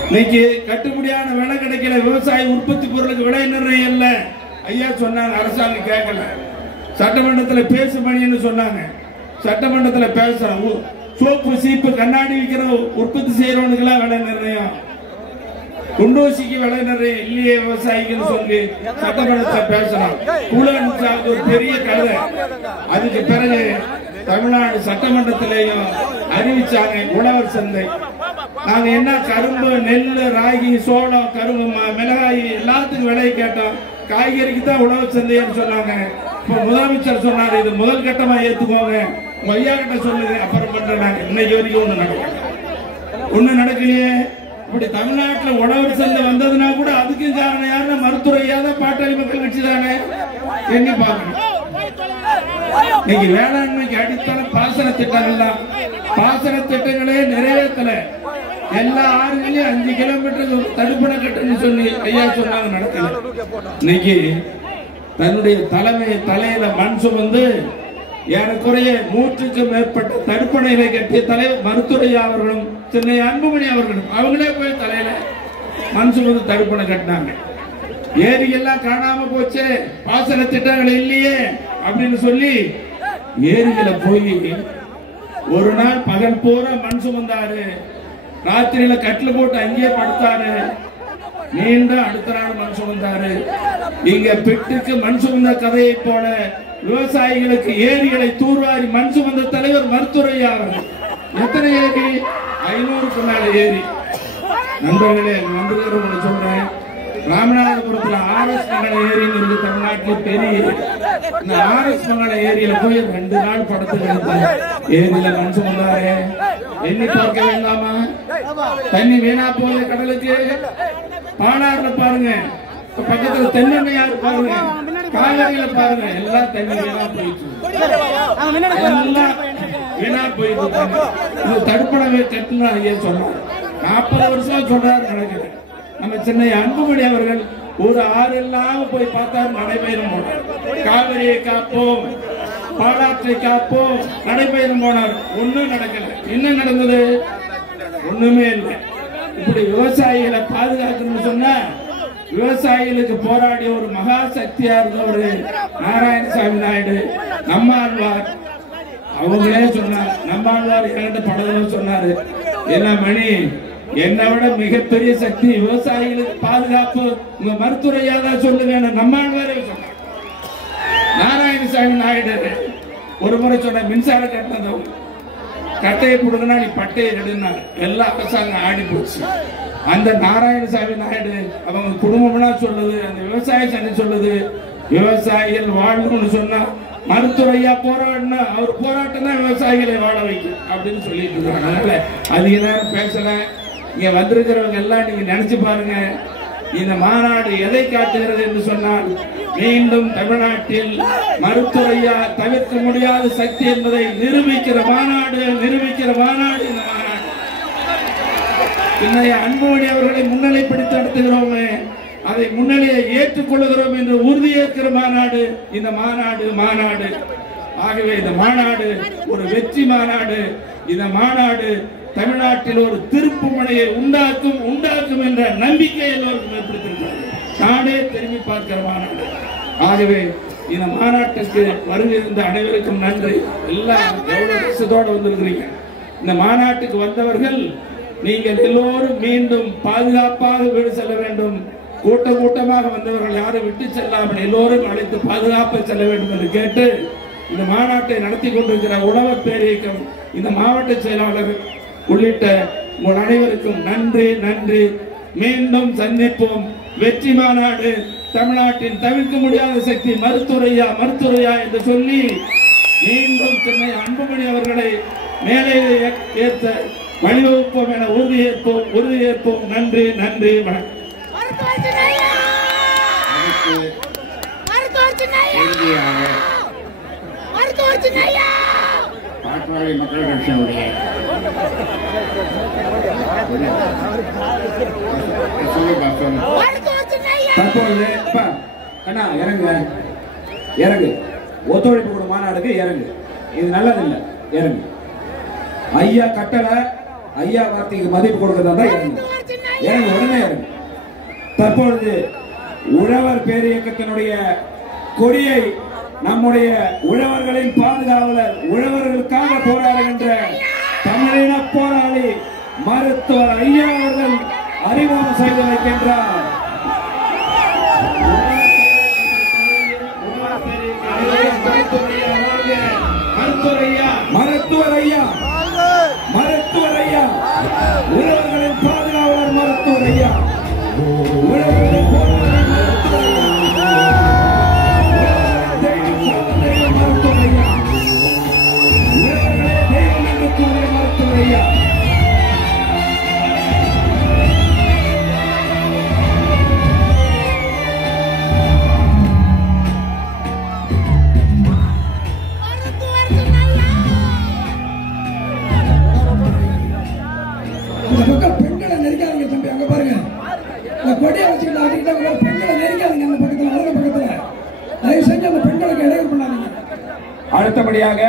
இன்னைக்கு கட்டுப்படியான விலை கிடைக்கல, விவசாய உற்பத்தி பொருளுக்கு விலை நிர்ணயம் இல்ல. ஐயா சொன்னாங்க, அரசாங்கம் கேட்கல. சட்டமன்றத்தில் பேசு மணின்னு சொன்னாங்க. சட்டமன்றத்தில் பேசுறோம், சோப்பு சீப்பு கண்ணாடி விற்கிற உற்பத்தி செய்யறவனுக்கெல்லாம் விலை நிர்ணயம், குண்டூசிக்கு விலை நிர்ணயம் இல்லையே விவசாயிகள் சொல்லி சட்டமன்றத்தில் பேசலாம். குழு ஒரு பெரிய கதை. அதுக்கு பிறகு தமிழ்நாடு சட்டமன்றத்திலேயும் அறிவிச்சாங்க உழவர் சந்தை. நாங்க என்ன கரும்பு, நெல், ராகி, சோளம், கரும்பு, மிளகாய் எல்லாத்துக்கும் விலை கேட்டோம். காய்கறிக்கு தான் உழவர் சந்தைன்னு சொன்னாங்க. இப்ப முதலமைச்சர் சொன்னாரு, இது முதல் கட்டமா ஏத்துக்கோங்க, உங்க ஐயா கிட்ட சொல்லுங்க, அப்புறம் பண்றாங்க. இன்னைக்கு வரைக்கும் ஒண்ணு நடக்கலையே. இப்படி தமிழ்நாட்டில் உழவர் சந்தை வந்ததுன்னா கூட அதுக்கும் காரணம் யாருன்னா மருத்துவர் ஐயா தான், பாட்டாளி மக்கள் கட்சி தானே. எங்க பாக்கணும். இன்னைக்கு வேளாண்மைக்கு அடித்தள பாசன திட்டங்கள் தான். பாசன திட்டங்களே நிறைவேற்றல. எல்லா ஆறுகளையும் 5 கிலோமீட்டர் தடுப்பணை கட்டுன்னு சொல்லி ஐயா சொன்னாங்க, நடக்கல. இன்னைக்கு தன்னுடைய தலையில மண் சுமந்து ஏறக்குறைய 100க்கும் மேற்பட்ட தடுப்பணைகளை கட்டிய தலைவர் மருத்துவர் ஐயா அவர்களும் சென்னை அன்புமணி அவர்களும் அவங்களே போய் தலையில மண் சுமந்து தடுப்பணை கட்டினாங்க. ஏரிகள்லாம் காணாம போச்சு, பாசன திட்டங்கள் இல்லையே அப்படின்னு சொல்லி ஏரிகளை போய் ஒரு நாள் பகல் பூரா மண் சுமந்தாரு. ராத்திரியில கட்டில போட்டு அங்கேயே படுத்தாரு. மீண்டும் அடுத்த நாள் மண் சுமந்தாரு. இங்க பெட்டுக்கு மண் சுமந்த கதையை போல விவசாயிகளுக்கு ஏரிகளை தூர்வாரி மண் சுமந்த தலைவர் மருத்துவர் ஐயா அவர்கள். எத்தனை ஏரி? 500க்கு மேல ஏரி. நண்பர்களே, வந்திருக்கிறவங்க சொல்றேன், ராமநாதபுரத்துல ஆர்எஸ் மங்கள ஏரின்னு இருக்கு, தமிழ்நாட்டில் பெரிய ஏரி. இந்த ஆர்எஸ் மங்கள ஏரியில போய் 2 நாள் படத்துக்கு எடுத்தாங்க. ஏரியில மண் சுமந்தாரு. எண்ணி பார்க்க வேண்டாமா? தண்ணி வீணா போகுது கடலுக்கு. பாலாறுல பாருங்க, பக்கத்துல தென்னண்ணையாறு பாருங்க, காவேரியில பாருங்க, எல்லாம் தண்ணி வீணா போயிட்டு, எல்லாம் வீணா போயிட்டு. தடுப்பணை கட்டுனா ஐயா சொன்னார். 40 வருஷமா சொல்றாரு, நடக்குது. நம்ம சென்னை அன்புமணி அவர்கள் ஒரு ஆறு இல்லாம போய் பார்த்தாரு, நடைபெறும் போனார். காவிரியை காப்போம், பாலாற்றை காப்போம், நடைபெறும் போனார். ஒண்ணும் நடக்கல. என்ன நடந்தது? ஒண்ணுமே இல்லை. இப்படி விவசாயிகளை பாதுகாக்கணும்னு சொன்னா, விவசாயிகளுக்கு போராடிய ஒரு மகா சக்தியா இருந்த ஒரு நாராயணசாமி நாயுடு, நம்மாழ்வார் அவங்களே சொன்னார். நம்மாழ்வார் என்கிட்ட படத்துல சொன்னாரு, என்ன மணி, என்னை விட மிகப்பெரிய சக்தி விவசாயிகளுக்கு பாதுகாப்பு உங்க மருத்துவர் ஐயா தான் சொல்லுங்க. நம்மாழ்வாரே சொன்னார். நாராயணசாமி நாயுடு ஒரு முறை சொன்ன, மின்சார கட்டணம் கட்டையை கொடுங்கன்னா நீ பட்டையை எடுனார். எல்லா அரசாங்கம் ஆடி போச்சு. அந்த நாராயணசாமி நாயுடு அவங்க குடும்பம்னா சொல்லுது, அந்த விவசாய சனி சொல்லுது, விவசாயிகள் வாழணும்னு சொன்னா மருத்துவர் ஐயா போராடினா அவர் போராட்டம் தான் விவசாயிகளை வாழ வைக்கும் அப்படின்னு சொல்லிட்டு இருக்காங்க. அதனால அதிக நேரம் பேசல. இங்க வந்திருக்கிறவங்க எல்லாம் நீங்க நினைச்சு பாருங்க, இந்த மாநாடு எதை காட்டுகிறது என்று சொன்னால், மீண்டும் தமிழ்நாட்டில் மருத்துவர் ஐயா தவிர்க்க முடியாத சக்தி என்பதை நிரூபிக்கிற மாநாடு இந்த மாநாடு. இன்னைய அன்புமணி அவர்களை முன்னிலைப்படுத்தி நடத்துகிறோம், அதை முன்னிலையை ஏற்றுக்கொள்கிறோம் என்று உறுதியேற்கிற மாநாடு இந்த மாநாடு. ஆகவே இந்த மாநாடு ஒரு வெற்றி மாநாடு. இந்த மாநாடு தமிழ்நாட்டில் ஒரு திருப்பு முனையை உண்டாக்கும் என்ற நம்பிக்கை எல்லோருக்கும் ஏற்படுத்தியிருக்கிறது. நாடே திரும்பி பார்க்கிற மாநாடு. ஆகவே இந்த மாநாட்டுக்கு வருகின்ற அனைவருக்கும் நன்றி. எல்லாம் எவ்வளவு வருஷத்தோடு வந்திருக்கிறீங்க. இந்த மாநாட்டுக்கு வந்தவர்கள் நீங்கள் எல்லோரும் மீண்டும் பாதுகாப்பாக வீடு செல்ல வேண்டும். கூட்டமாக வந்தவர்கள் யாரும் விட்டு செல்லாமல் எல்லோரும் அழைத்து பாதுகாப்பாக செல்ல வேண்டும் என்று கேட்டு இந்த மாநாட்டை நடத்தி கொண்டிருக்கிற உழவர் பேரியக்கம், இந்த மாவட்ட செயலாளர் உள்ளிட்ட உங்கள் அனைவருக்கும் நன்றி நன்றி. மீண்டும் சந்திப்போம். வெற்றி மாநாடு. தமிழ்நாட்டின் தவிர்க்க முடியாத சக்தி மருத்துவரையா என்று சொல்லி மீண்டும் சென்னை அன்புமணி அவர்களை மேலே ஏற்ற வழிவகுப்போம் என உறுதியேற்போம். நன்றி நன்றி. பாட்டாளி மக்கள் கட்சியினுடைய தற்போது அண்ணா இறங்கு ஒத்துழைப்பு குழு மாநாடுக்கு இறங்கு. இது நல்லதில்லை. இறங்கு. ஐயா கட்டளை, ஐயா வார்த்தைக்கு மதிப்பு கொடுக்கறதா இறங்கு. உடனே இறங்கு. தற்பொழுது உழவர் பேரியக்கத்தினுடைய கொடியை நம்முடைய உழவர்களின் பாதுகாவலர், உழவர்களுக்காக போராடுகின்ற தமிழின போராளி மருத்துவர் ஐயா அவர்கள் அறிமுகம் செய்து வைக்கின்றார். மருத்துவர் ஐயா உழவர்களின் பாதுகாவலர் மருத்துவர் ஐயா, உழவர்களின் போராளி மருத்துவர் ஐயா, மருத்துவர் ஐயா, உழவர்களே தெய்வம் என்று கூறிய மருத்துவர் ஐயா. பெண்களை நெருக்காதீங்க தம்பி. அங்க பாருங்க, கொடியை வச்சுக்கிட்டு ஆட்டிக்கிட்ட பெண்களை நெருக்காதீங்க. அந்த பக்கத்துல வலது பக்கத்துல தயவு செஞ்சு அந்த பெண்களுக்கு இடையூறு பண்ணாதீங்க. அடுத்தபடியாக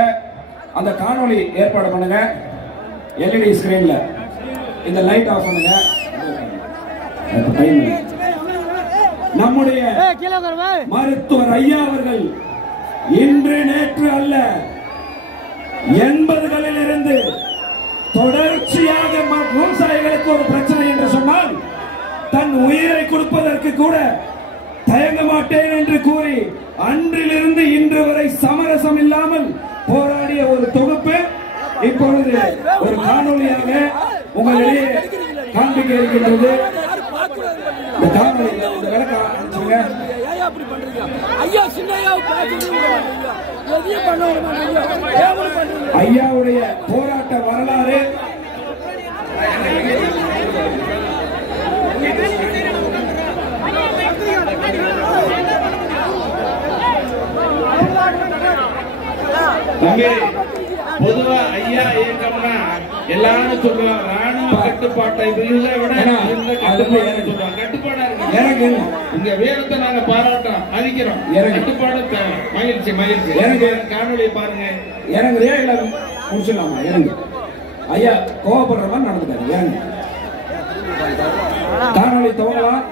அந்த காணொளி ஏற்பாடு பண்ணுங்க. எல்இடி ஸ்கிரீன்ல இந்த லைட் ஆஃப் பண்ணுங்க. நம்முடைய மருத்துவர் ஐயா அவர்கள் இன்று நேற்று அல்ல 80களில் இருந்து தொடர்ச்சியாக விவசாயிகளுக்கு ஒரு பிரச்சனை என்று சொன்னால் தன் உயிரை கொடுப்பதற்கு கூட தயங்க மாட்டேன் என்று கூறி அன்றிலிருந்து இன்று வரை சமரசம் இல்லாமல் போராடிய ஒரு தொகுப்பு இப்பொழுது ஒரு காணொலியாக உங்களிடையே காண்பிக்க இருக்கின்றது. இந்த காணொலி விளக்கம் ஐயாவுடைய போராட்ட வரலாறு பொதுவா ஐயா இயக்கம்னா எல்லாரும் சொல்லுவாங்க ராணுவ கட்டுப்பாட்டை கட்டுப்பாடா இருக்கு. உங்க வீரத்தை நாங்க பாராட்டோம், மதிக்கிறோம். கட்டுப்பாடு தேவை. மகிழ்ச்சி. எனக்கு காணொலியை பாருங்க. இறங்குறியா இல்ல முடிச்சிடலாமா? இறங்கு. ஐயா கோவப்படுற மாதிரி நடந்துட்டாரு. இறங்கு. காணொலி துவங்கலாம்.